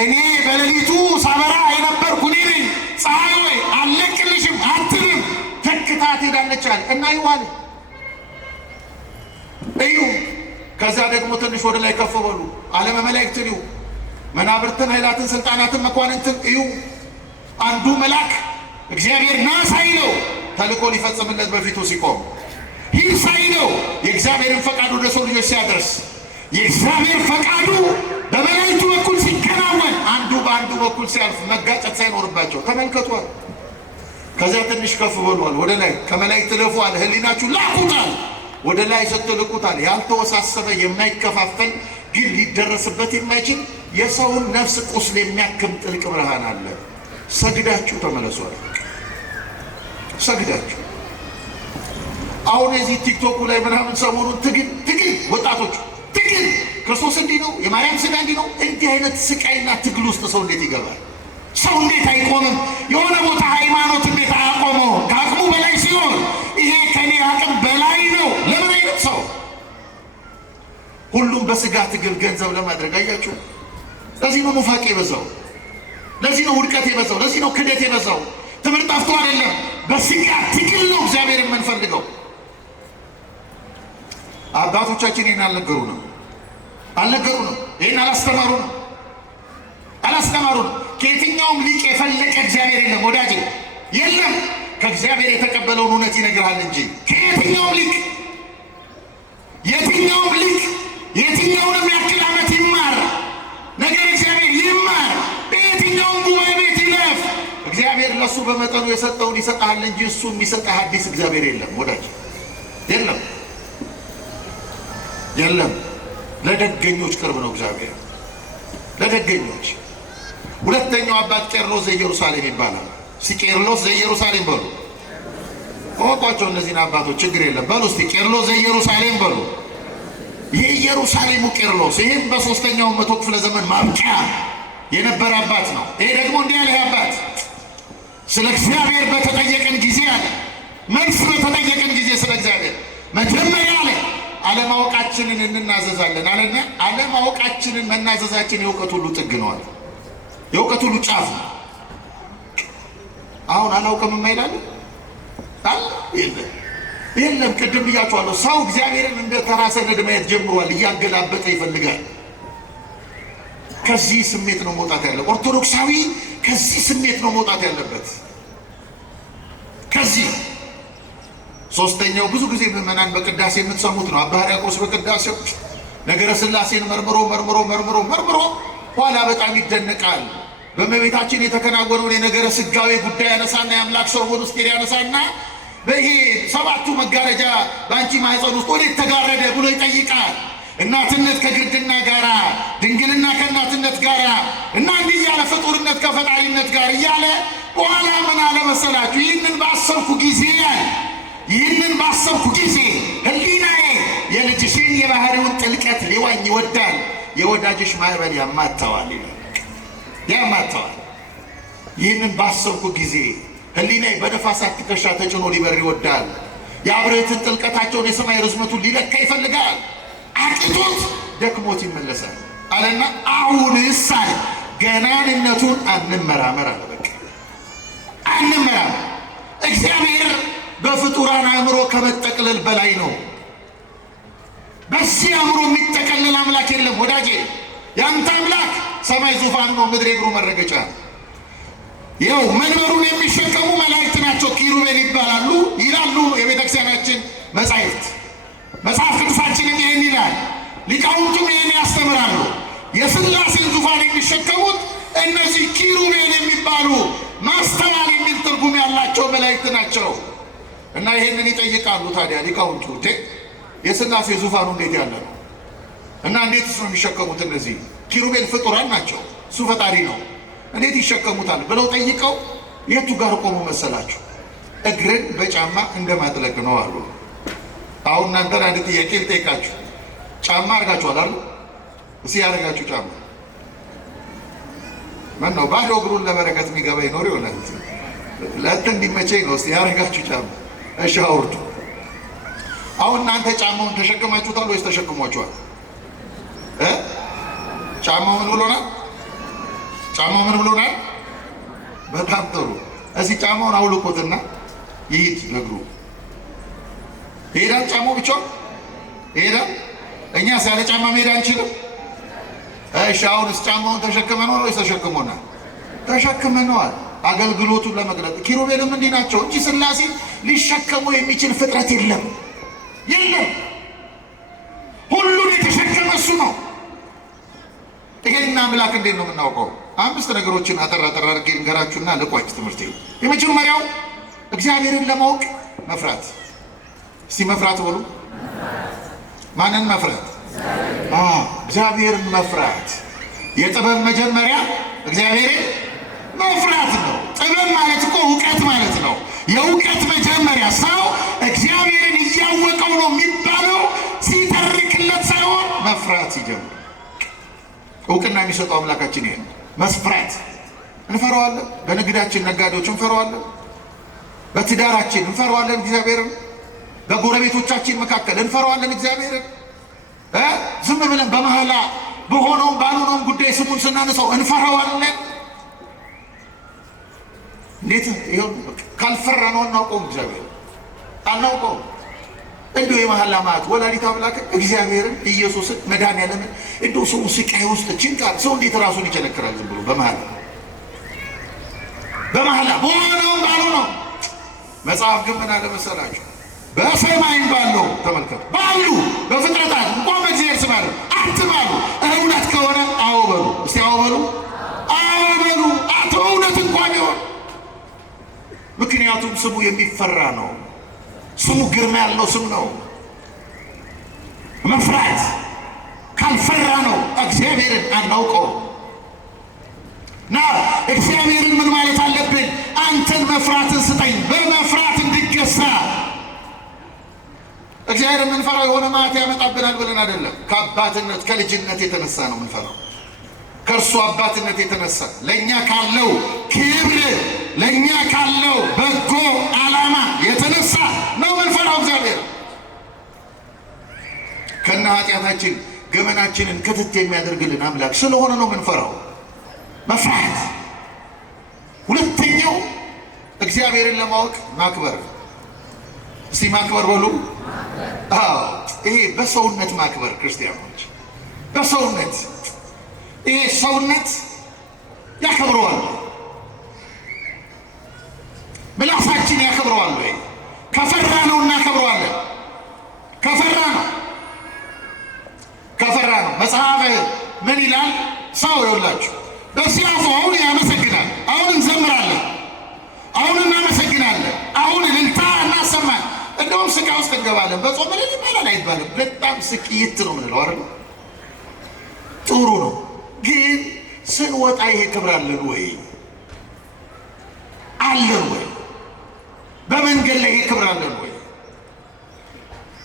እኔ በሌሊቱ ሳበራ የነበርኩ እኔ ነኝ፣ ፀሐይ ወይ አልለቅልሽም አትልም፣ ተክታ ትሄዳለች አለ እና ይዋል እዩ። ከዛ ደግሞ ትንሽ ወደ ላይ ከፍ በሉ። ዓለመ መላእክትን እዩ፣ መናብርትን፣ ኃይላትን፣ ስልጣናትን፣ መኳንንትን እዩ። አንዱ መልአክ እግዚአብሔር ና ሳይለው ተልእኮ ሊፈጽምለት በፊቱ ሲቆም፣ ሂድ ሳይለው የእግዚአብሔርን ፈቃድ ወደ ሰው ልጆች ሲያደርስ፣ የእግዚአብሔር ፈቃዱ በመላእክቱ በኩል ሲከናወን፣ አንዱ በአንዱ በኩል ሲያልፍ መጋጨት ሳይኖርባቸው ተመልከቷል። ከዚያ ትንሽ ከፍ በሏል፣ ወደ ላይ ከመላእክት ለፉአል፣ ህሊናችሁ ላኩታል፣ ወደ ላይ ስትልቁታል። ያልተወሳሰበ የማይከፋፈል ግን ሊደረስበት የማይችል የሰውን ነፍስ ቁስል የሚያክም ጥልቅ ብርሃን አለ። ሰግዳችሁ ተመለሷል። ሰግዳችሁ አሁን የዚህ ቲክቶኩ ላይ ምናምን ሰሞኑን ትግል ወጣቶቹ ትግል ክርስቶስ እንዲህ ነው፣ የማርያም ስጋ እንዲህ ነው። እንዲህ አይነት ስቃይና ትግል ውስጥ ሰው እንዴት ይገባል? ሰው እንዴት አይቆምም? የሆነ ቦታ ሃይማኖት እንዴት አያቆመው? ከአቅሙ በላይ ሲሆን ይሄ ከኔ አቅም በላይ ነው። ለምን አይነት ሰው ሁሉም በስጋ ትግል ገንዘብ ለማድረግ አያችሁ። ለዚህ ነው ኑፋቄ የበዛው፣ ለዚህ ነው ውድቀት የበዛው፣ ለዚህ ነው ክደት የበዛው። ትምህርት ጠፍቶ አይደለም፣ በስጋ ትግል ነው እግዚአብሔር የምንፈልገው። አባቶቻችን ይህን አልነገሩ ነው። ይህን አላስተማሩ ነው። ከየትኛውም ሊቅ የፈለቀ እግዚአብሔር የለም ወዳጄ፣ የለም። ከእግዚአብሔር የተቀበለውን እውነት ይነግርሃል እንጂ ከየትኛውም ሊቅ የትኛውንም ያክል ዓመት ይማር ነገር እግዚአብሔር ይማር፣ በየትኛውም ጉባኤ ቤት ይለፍ፣ እግዚአብሔር ለእሱ በመጠኑ የሰጠውን ይሰጥሃል እንጂ እሱ የሚሰጥህ አዲስ እግዚአብሔር የለም ወዳጄ፣ የለም። ለደገኞች ቅርብ ነው እግዚአብሔር፣ ለደገኞች። ሁለተኛው አባት ቄርሎስ ዘኢየሩሳሌም ይባላል። ቄርሎስ ዘኢየሩሳሌም በሉ፣ እወቋቸው እነዚህን አባቶች፣ ችግር የለም በሉ እስቲ ቄርሎስ ዘኢየሩሳሌም በሉ። የኢየሩሳሌሙ ቄርሎስ፣ ይህም በ3ኛው መቶ ክፍለ ዘመን ማብቂያ የነበረ አባት ነው። ይሄ ደግሞ እንዲህ ያለ አባት ስለ እግዚአብሔር በተጠየቀን ጊዜ አለ፣ መልስ በተጠየቀን ጊዜ ስለ እግዚአብሔር መጀመሪያ አለ አለማወቃችንን እንናዘዛለን አለና፣ አለማወቃችንን መናዘዛችን የእውቀት ሁሉ ጥግ ነው አለ፣ የእውቀት ሁሉ ጫፍ ነው። አሁን አላውቅም የማይላል አለ የለም። ቅድም ብያችኋለሁ፣ ሰው እግዚአብሔርን እንደ ተራ ሰነድ ማየት ጀምሯል፣ እያገላበጠ ይፈልጋል። ከዚህ ስሜት ነው መውጣት ያለ ኦርቶዶክሳዊ፣ ከዚህ ስሜት ነው መውጣት ያለበት። ከዚህ ሶስተኛው ብዙ ጊዜ ምዕመናን በቅዳሴ የምትሰሙት ነው። አባ ሕርያቆስ በቅዳሴው ነገረ ሥላሴን መርምሮ ኋላ በጣም ይደነቃል። በእመቤታችን የተከናወነውን የነገረ ሥጋዌ ጉዳይ ያነሳና የአምላክ ሰውን ውስጥ ያነሳና በይሄ 7ቱ መጋረጃ በአንቺ ማኅፀን ውስጥ ወዴት ተጋረደ ብሎ ይጠይቃል። እናትነት ከግርድና ጋራ፣ ድንግልና ከእናትነት ጋራ እና እንዲህ እያለ ፍጡርነት ከፈጣሪነት ጋር እያለ በኋላ ምን አለ መሰላችሁ? ይህንን ባሰብኩ ጊዜ ሕሊናዬ የልጅሽን የባህሪውን ጥልቀት ሊዋኝ ይወዳል፣ የወዳጅሽ ማዕበል ያማተዋል ይላል። ያማተዋል። ይህንን ባሰብኩ ጊዜ ሕሊናዬ በነፋሳት ትከሻ ተጭኖ ሊበር ይወዳል፣ የአብርህትን ጥልቀታቸውን የሰማይ ርዝመቱን ሊለካ ይፈልጋል፣ አቅቶት ደክሞት ይመለሳል አለና አሁንስ አለ ገናንነቱን አንመራመር አለ። በቃ አንመራመር። እግዚአብሔር በፍጡራን አእምሮ ከመጠቅለል በላይ ነው። በዚህ አእምሮ የሚጠቀለል አምላክ የለም ወዳጄ። ያንተ አምላክ ሰማይ ዙፋን ነው፣ ምድር የእግሩ መረገጫ። ይኸው መንበሩን የሚሸከሙ መላእክት ናቸው፣ ኪሩቤል ይባላሉ ይላሉ የቤተክርስቲያናችን መጻሕፍት። መጽሐፍ ቅዱሳችንም ይህን ይላል፣ ሊቃውንቱም ይህን ያስተምራሉ። የሥላሴን ዙፋን የሚሸከሙት እነዚህ ኪሩቤል የሚባሉ ማስተዋል የሚል ትርጉም ያላቸው መላእክት ናቸው። እና ይሄንን ይጠይቃሉ ታዲያ ሊቃውንቱ የሥላሴ ዙፋኑ እንዴት ያለ ነው እና እንዴትስ ነው የሚሸከሙት? እነዚህ ኪሩቤል ፍጡራን ናቸው፣ እሱ ፈጣሪ ነው፣ እንዴት ይሸከሙታል ብለው ጠይቀው የቱ ጋር ቆሙ መሰላችሁ? እግርን በጫማ እንደማጥለቅ ነው አሉ። አሁን እናንተን አንድ ጥያቄ ልጠይቃችሁ። ጫማ አድርጋችኋል አይደል? እስኪ ያደርጋችሁ ጫማ ምን ነው? ባዶ እግሩን ለበረከት የሚገባ ይኖር ይሆናል። ለእንትን እንዲመቸኝ ነው። እስኪ ያደርጋችሁ ጫማ። እሺ አውርዱ። አሁን እናንተ ጫማውን ተሸክማችሁታል ወይስ ተሸክሟችኋል? ጫማው ምን ብሎናል? ጫማው ምን ብሎናል? በጣም ጥሩ። እስኪ ጫማውን አውልቁትና ይሂድ እግሩ። ይሄዳል ጫማው ብቻውን ይሄዳል? እኛስ ያለ ጫማ መሄድ አንችልም? እሺ አሁንስ ጫማውን ተሸክመነዋል ወይስ ተሸክሞናል? ተሸክመነዋል። አገልግሎቱን ለመግለጥ ኪሩቤልም እንዲህ ናቸው እንጂ ሥላሴ ሊሸከሙ የሚችል ፍጥረት የለም የለም። ሁሉን የተሸከመ እሱ ነው። ይሄን አምላክ እንዴት ነው የምናውቀው? 5 ነገሮችን አጠር አድርጌ እንገራችሁና ልቋጭ ትምህርቴ። የመጀመሪያው እግዚአብሔርን ለማወቅ መፍራት። እስቲ መፍራት በሉ። ማንን መፍራት? እግዚአብሔርን መፍራት። የጥበብ መጀመሪያ እግዚአብሔርን መፍራት ነው። ጥበብ ማለት እኮ እውቀት ማለት ነው። የእውቀት መጀመሪያ ሰው እግዚአብሔርን እያወቀው ነው የሚባለው ሲተርክለት ሳይሆን መፍራት ሲጀምር። እውቅና የሚሰጠው አምላካችን ይሄ መስፍራት። እንፈራዋለን። በንግዳችን ነጋዴዎች እንፈራዋለን። በትዳራችን እንፈራዋለን እግዚአብሔርን። በጎረቤቶቻችን መካከል እንፈራዋለን እግዚአብሔርን። ዝም ብለን በመሐላ በሆነውም ባልሆነውም ጉዳይ ስሙን ስናነሳው እንፈራዋለን። እንዴት ይሁን? ካልፈራ ነው አናውቀውም። እግዚአብሔር አናውቀውም። እንዲሁ የመሐላ ማለት ወላዲተ አምላክ እግዚአብሔርን ኢየሱስን መድኃኒዓለምን እንዲሁ ሰው ስቃይ ውስጥ ችንካር ሰው እንዴት ራሱን ይቸነክራል? ዝም ብሎ በመሐላ በሆነውም ባልሆነው። መጽሐፍ ግን ምን አለ መሰላችሁ? በሰማይም ባለው ተመልከቱ፣ ባሉ በፍጥረታት እንኳን በእግዚአብሔር ስም አለ አትባሉ። እውነት ከሆነ አዎ በሉ። እስቲ አዎ በሉ፣ አዎ በሉ። አቶ እውነት እንኳን ይሆን። ምክንያቱም ስሙ የሚፈራ ነው። ስሙ ግርማ ያለው ስም ነው። መፍራት ካልፈራ ነው እግዚአብሔርን አናውቀው። እና እግዚአብሔርን ምን ማለት አለብን? አንተን መፍራትን ስጠኝ፣ በመፍራት እንድገሳ። እግዚአብሔር የምንፈራው የሆነ ማት ያመጣብናል ብለን አይደለም። ከአባትነት ከልጅነት የተነሳ ነው የምንፈራው። ከእርሱ አባትነት የተነሳ ለእኛ ካለው ክብር ለእኛ ካለው በጎ ዓላማ የተነሳ ነው የምንፈራው እግዚአብሔር። ከነ ኃጢአታችን ገመናችንን ክትት የሚያደርግልን አምላክ ስለሆነ ነው የምንፈራው። መፍራት። ሁለተኛው እግዚአብሔርን ለማወቅ ማክበር። እስቲ ማክበር በሉ። ይሄ በሰውነት ማክበር ክርስቲያኖች፣ በሰውነት ይሄ ሰውነት ያከብረዋል። ምላሳችን ያከብረዋል ወይ? ከፈራ ነው እናከብረዋለን። ከፈራ ነው። መጽሐፍ ምን ይላል? ሰው ይውላችሁ በዚህ አፉ አሁን ያመሰግናል፣ አሁን እንዘምራለን፣ አሁን እናመሰግናለን፣ አሁን እልልታ እናሰማል። እንደውም ስቃ ውስጥ እንገባለን። በጾም ላይ ይባላል አይባልም። በጣም ስቅይት ነው የምንለው አይደል? ጥሩ ነው። ግን ስንወጣ ይሄ ክብር አለን ወይ? አለን ወይ? በመንገድ ላይ ይሄ ክብር አለን ወይ?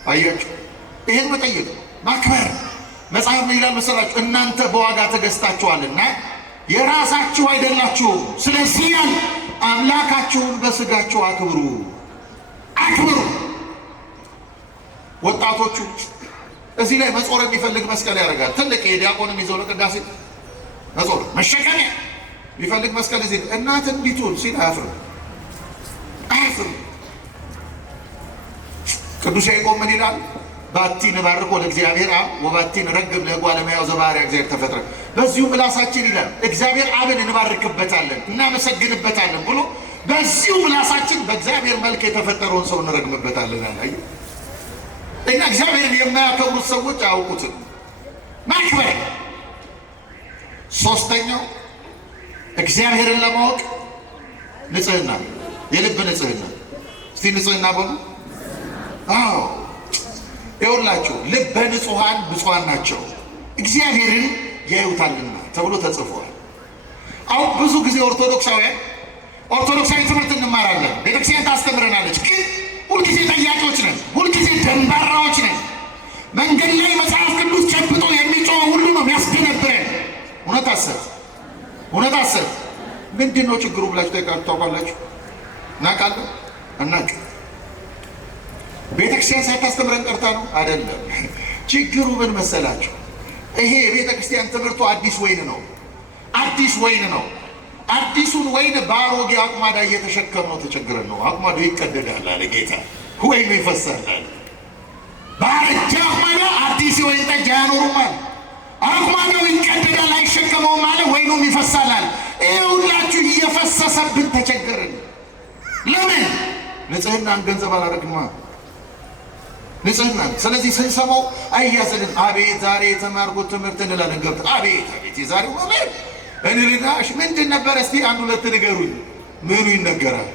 አያችሁ፣ ይሄን መጠየቅ ማክበር። መጽሐፍ ምን ይላል መሰላችሁ? እናንተ በዋጋ ተገዝታችኋልና የራሳችሁ አይደላችሁም። ስለዚህ አምላካችሁን በስጋችሁ አክብሩ። ወጣቶቹ እዚህ ላይ መጾር የሚፈልግ መስቀል ያደርጋል። ትልቅ የዲያቆንም ይዘው ለቅዳሴ መጾር መሸከሚያ የሚፈልግ መስቀል እዚህ እናት እንዲቱን ሲል አያፍርም። ቅዱስ ያዕቆብ ምን ይላል? ባቲን ባርኮ ለእግዚአብሔር አብ ወባቲን ረግብ ለጓለ እመሕያው ዘባሕርያ እግዚአብሔር ተፈጥረ። በዚሁ ምላሳችን ይላል እግዚአብሔር አብን እንባርክበታለን እናመሰግንበታለን ብሎ በዚሁ ምላሳችን በእግዚአብሔር መልክ የተፈጠረውን ሰው እንረግምበታለን። አይ እና እግዚአብሔርን የማያከብሩት ሰዎች አያውቁትም። ማክበር ሶስተኛው እግዚአብሔርን ለማወቅ ንጽህና፣ የልብ ንጽህና። እስቲ ንጽህና በሉ። አዎ ይኸውላችሁ ልበ ንጹሐን ብፁዓን ናቸው እግዚአብሔርን ያዩታልና ተብሎ ተጽፏል። አሁን ብዙ ጊዜ ኦርቶዶክሳዊ ትምህርት እንማራለን፣ ቤተክርስቲያን ታስተምረናለች። ግን ሁልጊዜ ጠያቂዎች ነን፣ ሁልጊዜ ደንባራዎች ነን። መንገድ ላይ መጽሐፍ ቅዱስ ጨብጦ የሚጮህ ሁሉ ነው የሚያስደነብረን። እውነት ሐሰት ምንድን ነው ችግሩ ብላችሁ ታውቃላችሁ? እናውቃለን እናውቅ። ቤተክርስቲያን ሳታስተምረን ቀርታ ነው አይደለም። ችግሩ ምን መሰላችሁ? ይሄ የቤተክርስቲያን ትምህርቱ አዲስ ወይን ነው። አዲሱን ወይን በአሮጌ አቁማዳ እየተሸከም ነው ተቸግረን ነው። አቁማዳው ይቀደዳል አለ ጌታ፣ ወይኑ ይፈሳል አለ። በአረጀ አቁማዳ አዲስ የወይን ጠጅ አያኖሩም አለ። አቁማዳው ይቀደዳል አይሸከመውም አለ፣ ወይኑም ይፈሳል አለ። ይሄ ሁላችሁ እየፈሰሰብን ተቸገርን። ለምን? ንጽህናን ገንዘብ አላደረግማ ንጽህናን። ስለዚህ ስንሰማው አያዝልን። አቤት ዛሬ የተማርኩት ትምህርት እንላለን ገብተን፣ አቤት የዛሬው መምህር እንልናሽ ምንድን ነበር? እስቲ አንድ ሁለት ንገሩኝ። ምኑ ይነገራል?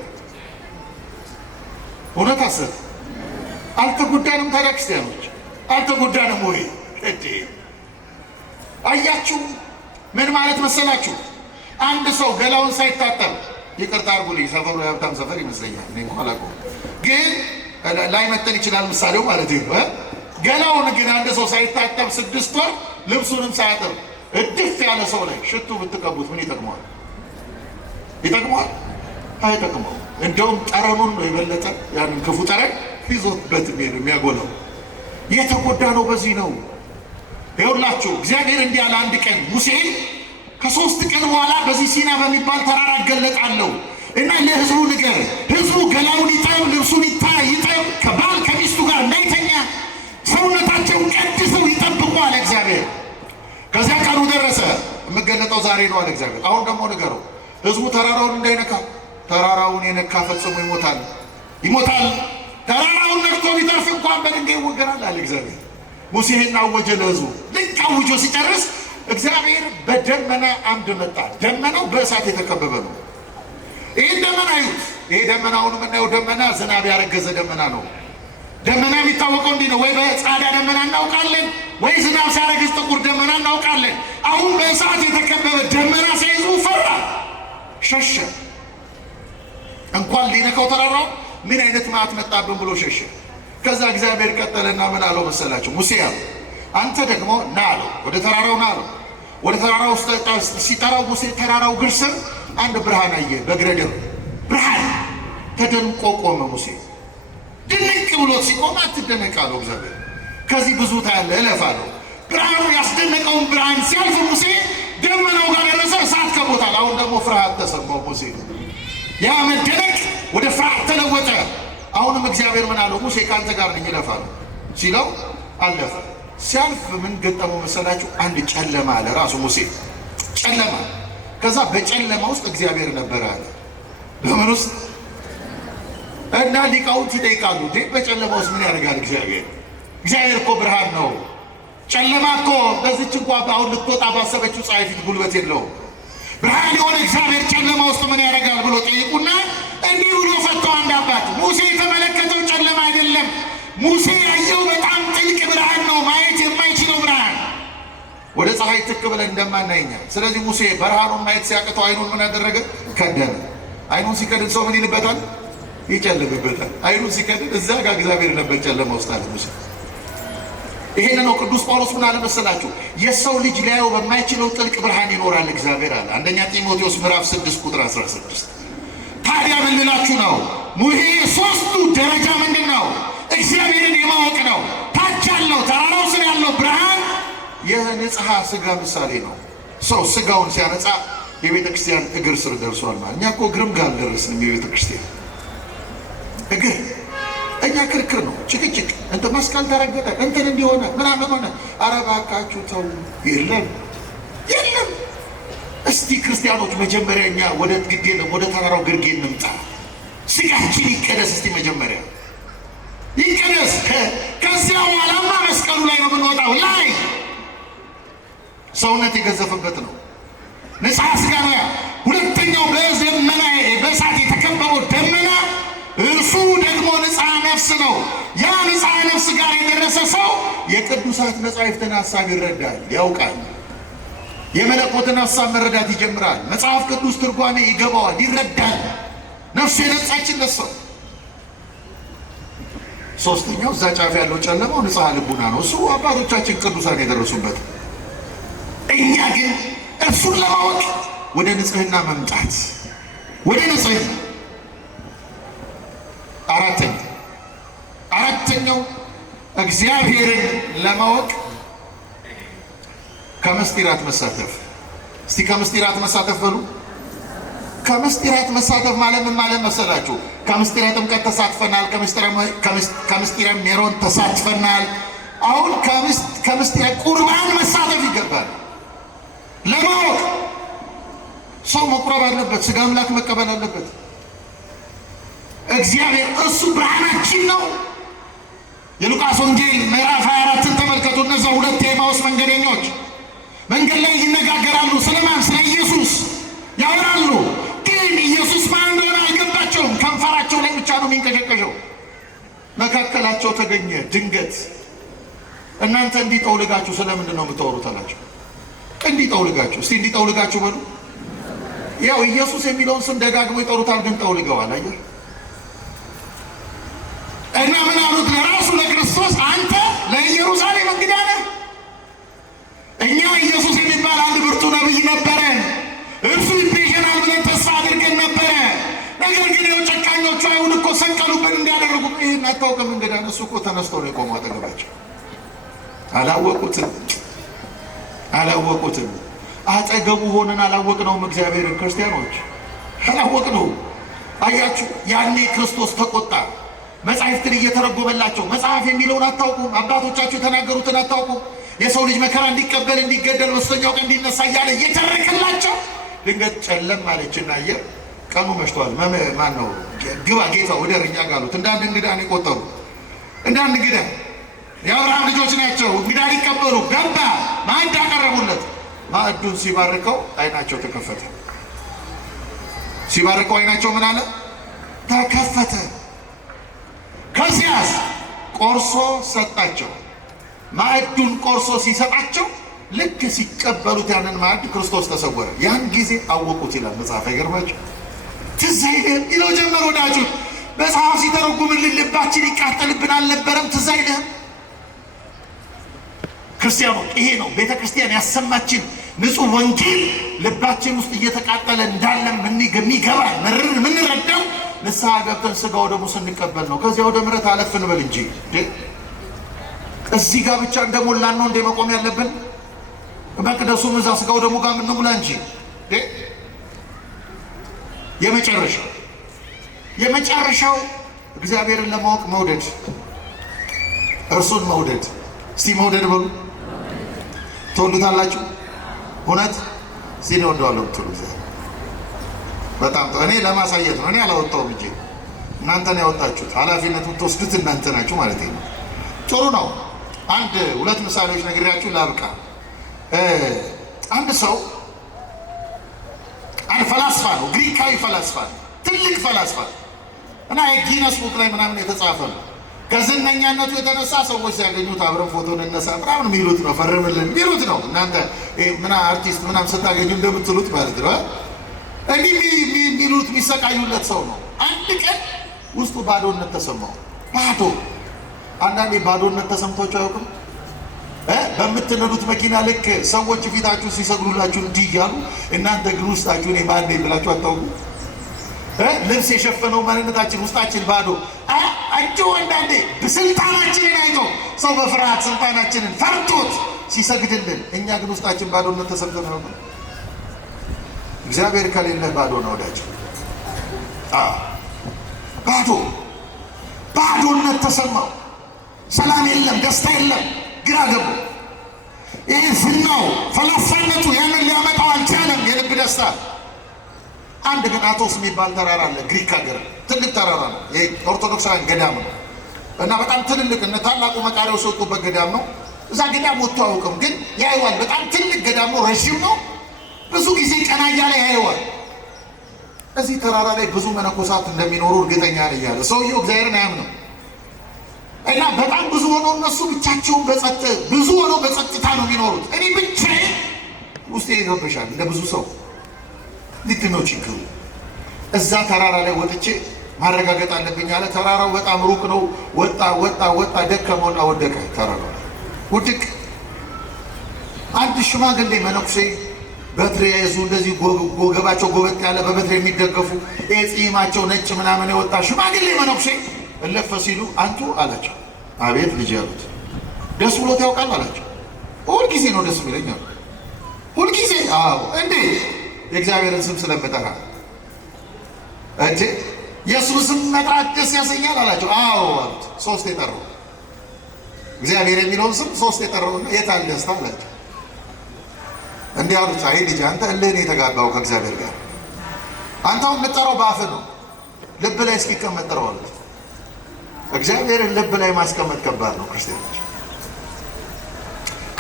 እውነት ሐሰት? አልተጎዳንም? ታዲያ ክርስቲያኖች አልተጎዳንም ወይ? አያችሁ ምን ማለት መሰላችሁ? አንድ ሰው ገላውን ሳይታጠብ፣ ይቅርታ አድርጉልኝ፣ ሰፈሩ የሀብታም ሰፈር ይመስለኛል፣ እኔ እንኳን አላውቀውም፣ ግን ላይመጠን ይችላል ምሳሌው ማለት ነው። ገላውን ግን አንድ ሰው ሳይታጠብ 6 ወር ልብሱንም ሳያጥብ እድፍ ያለ ሰው ላይ ሽቱ ብትቀቡት ምን ይጠቅመዋል? አይጠቅመው። እንደውም ጠረኑን ነው የበለጠ ያንን ክፉ ጠረን ይዞበት የሚያጎለው። የተጎዳ ነው በዚህ ነው። ይኸውላችሁ እግዚአብሔር እንዲህ ያለ አንድ ቀን ሙሴን ከ3 ቀን በኋላ በዚህ ሲና በሚባል ተራራ እገለጣለሁ እና ለህዝቡ ንገር፣ ህዝቡ ገላውን ይጠብ፣ ልብሱን ይጠብ፣ ከባል ከሚስቱ ጋር እንዳይተኛ ሰውነታቸውን ቀድሰው ይጠብቁ አለ እግዚአብሔር። ከዚያ ቀኑ ደረሰ። የምገለጠው ዛሬ ነው አለ እግዚአብሔር። አሁን ደግሞ ንገረው ህዝቡ ተራራውን እንዳይነካ፣ ተራራውን የነካ ፈጽሞ ይሞታል። ተራራውን ነክቶ ቢተርፍ እንኳን በድንጋይ ይወገራል አለ እግዚአብሔር። ሙሴ ይህን አወጀ ለህዝቡ። ልክ አውጆ ሲጨርስ እግዚአብሔር በደመና አምድ መጣ። ደመናው በእሳት የተከበበ ነው። ይህን ደመና ይዩት። ይሄ ደመናውን የምናየው ደመና ዝናብ ያረገዘ ደመና ነው። ደመና የሚታወቀው እንዲህ ነው። ወይ በጻዳ ደመና እናውቃለን፣ ወይ ዝናብ ሲያረግዝ ጥቁር ደመና እናውቃለን። አሁን በእሳት የተከበበ ደመና ሳይዙ ፈራ፣ ሸሸ። እንኳን ሊነካው ተራራው ምን አይነት መዓት መጣብን ብሎ ሸሸ። ከዛ እግዚአብሔር ቀጠለና ምን አለው መሰላቸው? ሙሴ አለው አንተ ደግሞ ና አለው፣ ወደ ተራራው ና አለው። ወደ ተራራው ሲጠራው ሙሴ ተራራው ግር ስር አንድ ብርሃን አየ፣ በግረደው ብርሃን። ተደንቆ ቆመ ሙሴ። ድንቅ ብሎት ሲቆም አትደነቅ አለው እግዚአብሔር። ከዚህ ብዙ ታያለህ እለፍ አለው። ብርሃኑ ያስደነቀውን ብርሃን ሲያልፍ ሙሴ ደመናው ጋር ደረሰ፣ እሳት ከቦታል። አሁን ደግሞ ፍርሃት ተሰማው ሙሴ። ያ መደነቅ ወደ ፍርሃት ተለወጠ። አሁንም እግዚአብሔር ምን አለው? ሙሴ ከአንተ ጋር ነኝ እለፍ አለው። ሲለው አለፈ። ሲያልፍ ምን ገጠመው መሰላችሁ? አንድ ጨለማ አለ። ራሱ ሙሴ ጨለማ። ከዛ በጨለማ ውስጥ እግዚአብሔር ነበረ አለ። በምን ውስጥ? እና ሊቃውንት ይጠይቃሉ፣ በጨለማ ውስጥ ምን ያደርጋል እግዚአብሔር? እግዚአብሔር እኮ ብርሃን ነው። ጨለማ እኮ በዚች እንኳ አሁን ልትወጣ ባሰበችው ፀሐይ ፊት ጉልበት የለውም። ብርሃን የሆነ እግዚአብሔር ጨለማ ውስጥ ምን ያደርጋል ብሎ ጠይቁና እንዲህ ብሎ ፈተው አንድ አባት። ሙሴ የተመለከተው ጨለማ አይደለም፣ ሙሴ ያየው በጣም ጥልቅ ብርሃን ነው፣ ማየት የማይችለው ብርሃን። ወደ ፀሐይ ትክ ብለን እንደማናይኛ። ስለዚህ ሙሴ ብርሃኑን ማየት ሲያቅተው አይኑን ምን አደረገ? ከደነ። አይኑን ሲከድን ሰው ምን ይልበታል? ይጨልምበታል። አይኑን ሲከድን እዛ ጋር እግዚአብሔር ነበር ጨለማ ውስጥ አለ ሙሴ። ይሄን ነው ቅዱስ ጳውሎስ ምን አለ መሰላችሁ? የሰው ልጅ ሊያየው በማይችለው ጥልቅ ብርሃን ይኖራል እግዚአብሔር አለ። አንደኛ ጢሞቴዎስ ምዕራፍ 6 ቁጥር 16። ታዲያ ምን ልላችሁ ነው? ይሄ ሶስቱ ደረጃ ምንድን ነው? እግዚአብሔርን የማወቅ ነው። ታች ያለው ተራራው ስር ያለው ብርሃን የንጽሐ ስጋ ምሳሌ ነው። ሰው ስጋውን ሲያነጻ የቤተ ክርስቲያን እግር ስር ደርሷል ማለት። እኛ እኮ እግርም ጋር አልደረስንም። የቤተ ክርስቲያን እግር እኛ ክርክር ነው፣ ጭቅጭቅ፣ እንተ መስቀል ተረገጠ፣ እንትን እንዲሆነ ምናምን ሆነ። ኧረ እባካችሁ ተው። የለም። እስቲ ክርስቲያኖች መጀመሪያ እኛ ወደ ግድ የለም ወደ ተራራው ግርጌ እንምጣ። ስጋችን ይቀደስ እስቲ መጀመሪያ ይቀደስ። ከዚያ በኋላማ መስቀሉ ላይ ነው የምንወጣው። ላይ ሰውነት የገዘፈበት ነው። ነው። ያ ንጽሐ ነፍስ ጋር የደረሰ ሰው የቅዱሳት መጻሕፍትን ሐሳብ ይረዳል፣ ያውቃል። የመለኮትን ሐሳብ መረዳት ይጀምራል። መጽሐፍ ቅዱስ ትርጓሜ ይገባዋል፣ ይረዳል። ነፍሱ የነጻችለት ሰው። ሶስተኛው እዛ ጫፍ ያለው ጨለማው ንጽሐ ልቡና ነው። እሱ አባቶቻችን ቅዱሳን የደረሱበት። እኛ ግን እርሱን ለማወቅ ወደ ንጽህና መምጣት፣ ወደ ንጽህና። አራተኛው እግዚአብሔርን ለማወቅ ከምስጢራት መሳተፍ። እስቲ ከምስጢራት መሳተፍ በሉ። ከምስጢራት መሳተፍ ማለት ምን ማለት መሰላችሁ? ከምስጢረ ጥምቀት ተሳትፈናል። ከምስጢረ ሜሮን ተሳትፈናል። አሁን ከምስጢረ ቁርባን መሳተፍ ይገባል። ለማወቅ ሰው መቁረብ አለበት፣ ስጋ አምላክ መቀበል አለበት። እግዚአብሔር እሱ ብርሃናችን ነው። የሉቃስ ወንጌል ምዕራፍ 24ን ተመልከቱ። እነዛ ሁለት የኤማሁስ መንገደኞች መንገድ ላይ ይነጋገራሉ። ስለማን? ስለ ኢየሱስ ያወራሉ። ግን ኢየሱስ ማን እንደሆነ አልገባቸውም። ከንፈራቸው ላይ ብቻ ነው የሚንቀሸቀሸው። መካከላቸው ተገኘ ድንገት። እናንተ እንዲጠውልጋችሁ ስለምንድን ነው የምታወሩት አላቸው። እንዲጠውልጋችሁ። እስቲ እንዲጠውልጋችሁ በሉ። ያው ኢየሱስ የሚለውን ስም ደጋግሞ ይጠሩታል፣ ግን ጠውልገዋል። አየህ። እና ምን አሉት? ለራሱ ለክርስቶስ አንተ ለኢየሩሳሌም እንግዳ ነህ። እኛ ኢየሱስ የሚባል አንድ ብርቱ ነቢይ ነበረን፣ እርሱ ይቤዠናል ብለን ተስፋ አድርገን ነበረ። ነገር ግን የው ጨካኞቹ አይሁድ እኮ ሰቀሉብን እንዲያደርጉ። ይህን አታውቅም እንግዳ ነህ። እሱ እኮ ተነስቶ ነው የቆመው አጠገባቸው። አላወቁትም። አጠገቡ ሆነን አላወቅነውም። እግዚአብሔርን ክርስቲያኖች አላወቅነውም። አያችሁ፣ ያኔ ክርስቶስ ተቆጣ። መጻሕፍትን እየተረጎመላቸው መጽሐፍ የሚለውን አታውቁም፣ አባቶቻችሁ የተናገሩትን አታውቁም፣ የሰው ልጅ መከራ እንዲቀበል እንዲገደል በሦስተኛው ቀን እንዲነሳ እያለ እየተረከላቸው ድንገት ጨለም አለችና አየር ቀኑ መሽቷል። ማን ነው? ግባ ጌታ ወደ እኛ ጋር አሉት። እንዳንድ እንግዳ ነው የቆጠሩ። እንዳንድ እንግዳ የአብርሃም ልጆች ናቸው። እንግዳ ሊቀበሉ ገባ። ማዕድ አቀረቡለት። ማዕዱን ሲባርከው አይናቸው ተከፈተ። ሲባርከው አይናቸው ምን አለ? ተከፈተ። ከዚያስ ቆርሶ ሰጣቸው። ማዕዱን ቆርሶ ሲሰጣቸው ልክ ሲቀበሉት ያንን ማዕድ ክርስቶስ ተሰወረ። ያን ጊዜ አወቁት ይላል መጽሐፍ። አይገርማችሁ? ትዝ አይልህም ይለው ጀመር። ወዳጁ መጽሐፍ ሲተረጉምልን ልባችን ይቃጠልብን አልነበረም? ትዝ አይልህም? ክርስቲያኖች ይሄ ነው ቤተ ክርስቲያን ያሰማችን ንጹሕ ወንጌል ልባችን ውስጥ እየተቃጠለ እንዳለ የሚገባ መርር የምንረዳው ንስሐ ገብተን ሥጋው ደግሞ ስንቀበል ነው። ከዚያ ወደ ምሕረት አለፍ እንበል እንጂ እዚህ ጋር ብቻ እንደሞላን ነው እንደ መቆም ያለብን። መቅደሱም እዛ ሥጋው ደግሞ ጋር የምንሙላ እንጂ። የመጨረሻው እግዚአብሔርን ለማወቅ መውደድ፣ እርሱን መውደድ። እስቲ መውደድ በሉ። ትወዱታላችሁ? እውነት እስቲ ነው እንደዋለው ብትሉ በጣም እኔ ለማሳየት ነው። እኔ አላወጣውም እንጂ እናንተ ነው ያወጣችሁት። ኃላፊነት የምትወስዱት እናንተ ናችሁ ማለት ነው። ጥሩ ነው። ሁለት ምሳሌዎች ነግሬያችሁ ላብቃ። አንድ ሰው አንድ ፈላስፋ ነው፣ ግሪካዊ ፈላስፋ ነው፣ ትልቅ ፈላስፋ እና የጊነስ ቡክ ላይ ምናምን የተጻፈ ነው። ከዝነኛነቱ የተነሳ ሰዎች ሲያገኙት አብረን ፎቶ እንነሳ ምናምን የሚሉት ነው፣ ፈርምልን የሚሉት ነው። እናንተ ምና አርቲስት ምናምን ስታገኙ እንደምትሉት ማለት ነው። እንዲህ የሚሉት የሚሰቃዩለት ሰው ነው። አንድ ቀን ውስጡ ባዶነት ተሰማው። ባዶ። አንዳንዴ ባዶነት ተሰምቷችሁ አያውቅም? በምትነዱት መኪና ልክ ሰዎች ፊታችሁ ሲሰግዱላችሁ እንዲህ እያሉ እናንተ ግን ውስጣችሁ እኔ ማን ነኝ ብላችሁ አታውቁም? ልብስ የሸፈነው ማንነታችን ውስጣችን ባዶ። አንቺው አንዳንዴ ስልጣናችንን አይቶ ሰው በፍርሃት ስልጣናችንን ፈርቶት ሲሰግድልን፣ እኛ ግን ውስጣችን ባዶነት ተሰምቶ ነው። እግዚአብሔር ከሌለ ባዶ ነው ወዳጅ። ባዶነት ተሰማው። ሰላም የለም፣ ደስታ የለም፣ ግራ ገቡ። ይህ ዝናው ፈላሳነቱ ያንን ሊያመጣው አልቻለም። የልብ ደስታ። አንድ ግን አቶስ የሚባል ተራራ አለ፣ ግሪክ ሀገር ትልቅ ተራራ ነው። የኦርቶዶክሳውያን ገዳም ነው እና በጣም ትልልቅ እነ ታላቁ መቃርዮስ የወጡበት ገዳም ነው። እዛ ገዳም ወጥቶ አያውቅም፣ ግን ያየዋል። በጣም ትልቅ ገዳም ነው፣ ረዥም ነው። ብዙ ጊዜ ቀና እያለ ያየዋል። እዚህ ተራራ ላይ ብዙ መነኮሳት እንደሚኖሩ እርግጠኛ ነኝ እያለ ሰውየው እግዚአብሔርን አያምንም። እና በጣም ብዙ ሆነው እነሱ ብቻቸውን ብዙ ሆነው በጸጥታ ነው የሚኖሩት። እኔ ብቻዬን ውስጤ ይገበሻል እንደ ብዙ ሰው። ምንድን ነው ችግሩ? እዛ ተራራ ላይ ወጥቼ ማረጋገጥ አለብኝ አለ። ተራራው በጣም ሩቅ ነው። ወጣ ደከመውና ወደቀ። ተራራው ውድቅ። አንድ ሽማግሌ መነኩሴ በትር የያዙ እንደዚህ ጎገባቸው ጎበጥ ያለ በበትር የሚደገፉ ጺማቸው ነጭ ምናምን የወጣ ሽማግሌ መነኩሴ እለፈ ሲሉ አንቱ አላቸው። አቤት ልጅ ያሉት። ደስ ብሎት ያውቃል አላቸው። ሁልጊዜ ነው ደስ የሚለኝ አሉ። ሁልጊዜ? አዎ። እንዴት? የእግዚአብሔርን ስም ስለምጠራ። እንዴ የእሱ ስም መጥራት ደስ ያሰኛል አላቸው። አዎ አሉት። ሶስት የጠራው እግዚአብሔር የሚለውን ስም ሶስት የጠራውና የታል ደስታ አላቸው። እንዲህ አሉት። አይ ልጅ አንተ እልህን የተጋባው ከእግዚአብሔር ጋር አንተ አሁን የምትጠራው በአፍህ ነው፣ ልብ ላይ እስኪቀመጥ ጥራው አሉት። እግዚአብሔርን ልብ ላይ ማስቀመጥ ከባድ ነው ክርስቲያኖች።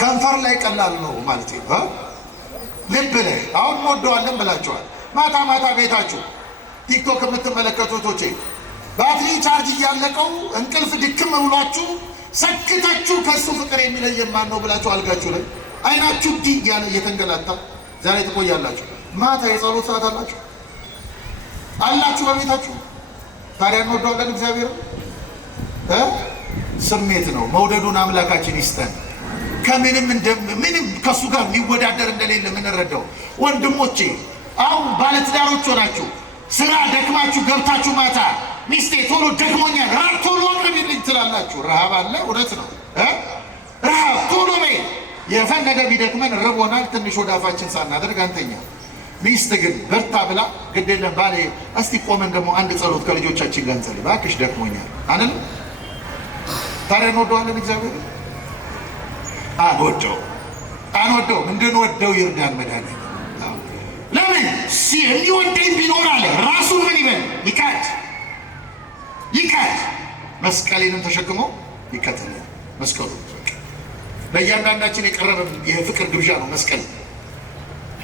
ከንፈር ላይ ቀላል ነው ማለት ነው። ልብ ላይ አሁን እንወደዋለን ብላችኋል። ማታ ማታ ቤታችሁ ቲክቶክ የምትመለከቱቶቼ ባትሪ ቻርጅ እያለቀው እንቅልፍ ድክም ብሏችሁ ሰክታችሁ ከእሱ ፍቅር የሚለየን ማን ነው ብላችሁ አልጋችሁ ላይ አይናችሁ ዲ እያለ እየተንገላታ ዛሬ ትቆያላችሁ። ማታ የጸሎት ሰዓት አላችሁ በቤታችሁ። ታዲያ እንወደዋለን እግዚአብሔር። ስሜት ነው። መውደዱን አምላካችን ይስጠን። ምንም ከእሱ ጋር የሚወዳደር እንደሌለ የምንረዳው ወንድሞቼ፣ አሁን ባለትዳሮች ሆናችሁ ስራ ደክማችሁ ገብታችሁ ማታ ሚስቴ ቶሎ ደክሞኛል ቶሎ አቅርቢልኝ ትላላችሁ። ረሃብ አለ፣ እውነት ነው። ረሃብ ቶሎ በይ። የፈለገ ቢደክመን ርቦናል፣ ትንሽ ወደ አፋችን ሳናደርግ አንተኛ። ሚስት ግን በርታ ብላ ግድ የለም ባሌ እስቲ ቆመን ደግሞ አንድ ጸሎት ከልጆቻችን ጋር እንጸልይ እባክሽ ደክሞኛል አንል። ታዲያ እንወደዋለን እግዚአብሔር? አንወደውም። እንድንወደው ይርዳን መድኃኒዓለም። ለምን የሚወደኝ ቢኖር አለ ራሱን ምን ይበል ይካድ መስቀሌንም ተሸክሞ ይከተላል። መስቀሉ ለእያንዳንዳችን የቀረበ የፍቅር ግብዣ ነው። መስቀል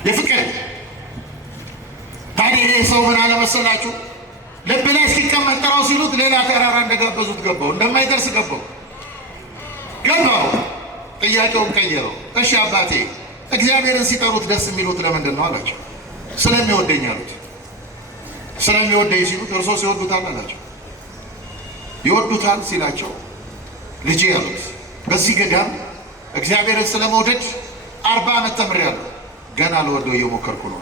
የፍቅር ታዲያ ይሄ ሰው ምን አለመሰላችሁ? ልብ ላይ እስኪቀመጥ ጥራው ሲሉት ሌላ ተራራ እንደጋበዙት ገባው። እንደማይደርስ ገባው። ጥያቄውን ቀየረው። እሺ አባቴ እግዚአብሔርን ሲጠሩት ደስ የሚሉት ለምንድን ነው አላቸው። ስለሚወደኝ አሉት። ስለሚወደኝ ሲሉት እርሶስ ይወዱታል አላቸው። ይወዱታል ሲላቸው ልጄ አሉት በዚህ ገዳም እግዚአብሔርን ስለመውደድ 40 ዓመት ተምሬያለሁ። ገና ለወደው እየሞከርኩ ነው።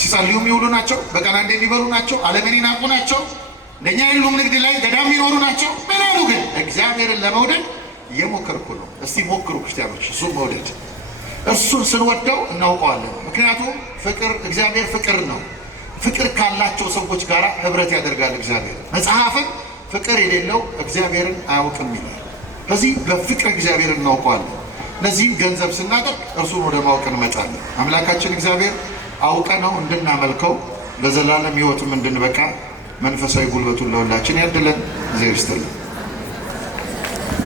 ሲጸልዩ የሚውሉ ናቸው። በቀን አንዴ የሚበሉ ናቸው። ዓለምን ይናቁ ናቸው። እንደኛ የሉም። ንግድ ላይ ገዳም የሚኖሩ ናቸው። ምናሉ ግን እግዚአብሔርን ለመውደድ እየሞከርኩ ነው። እስቲ ሞክሩ ክርስቲያኖች እሱን መውደድ። እሱን ስንወደው እናውቀዋለን። ምክንያቱም እግዚአብሔር ፍቅር ነው። ፍቅር ካላቸው ሰዎች ጋር ህብረት ያደርጋል እግዚአብሔር። መጽሐፍን ፍቅር የሌለው እግዚአብሔርን አያውቅም ይላል። በዚህ በፍቅር እግዚአብሔርን እናውቀዋለን። እነዚህም ገንዘብ ስናደርግ እርሱን ወደ ማወቅ እንመጣለን። አምላካችን እግዚአብሔር አውቀ ነው እንድናመልከው ለዘላለም ህይወትም እንድንበቃ መንፈሳዊ ጉልበቱን ለሁላችን ያድለን። እግዚአብሔር ይስጥልን።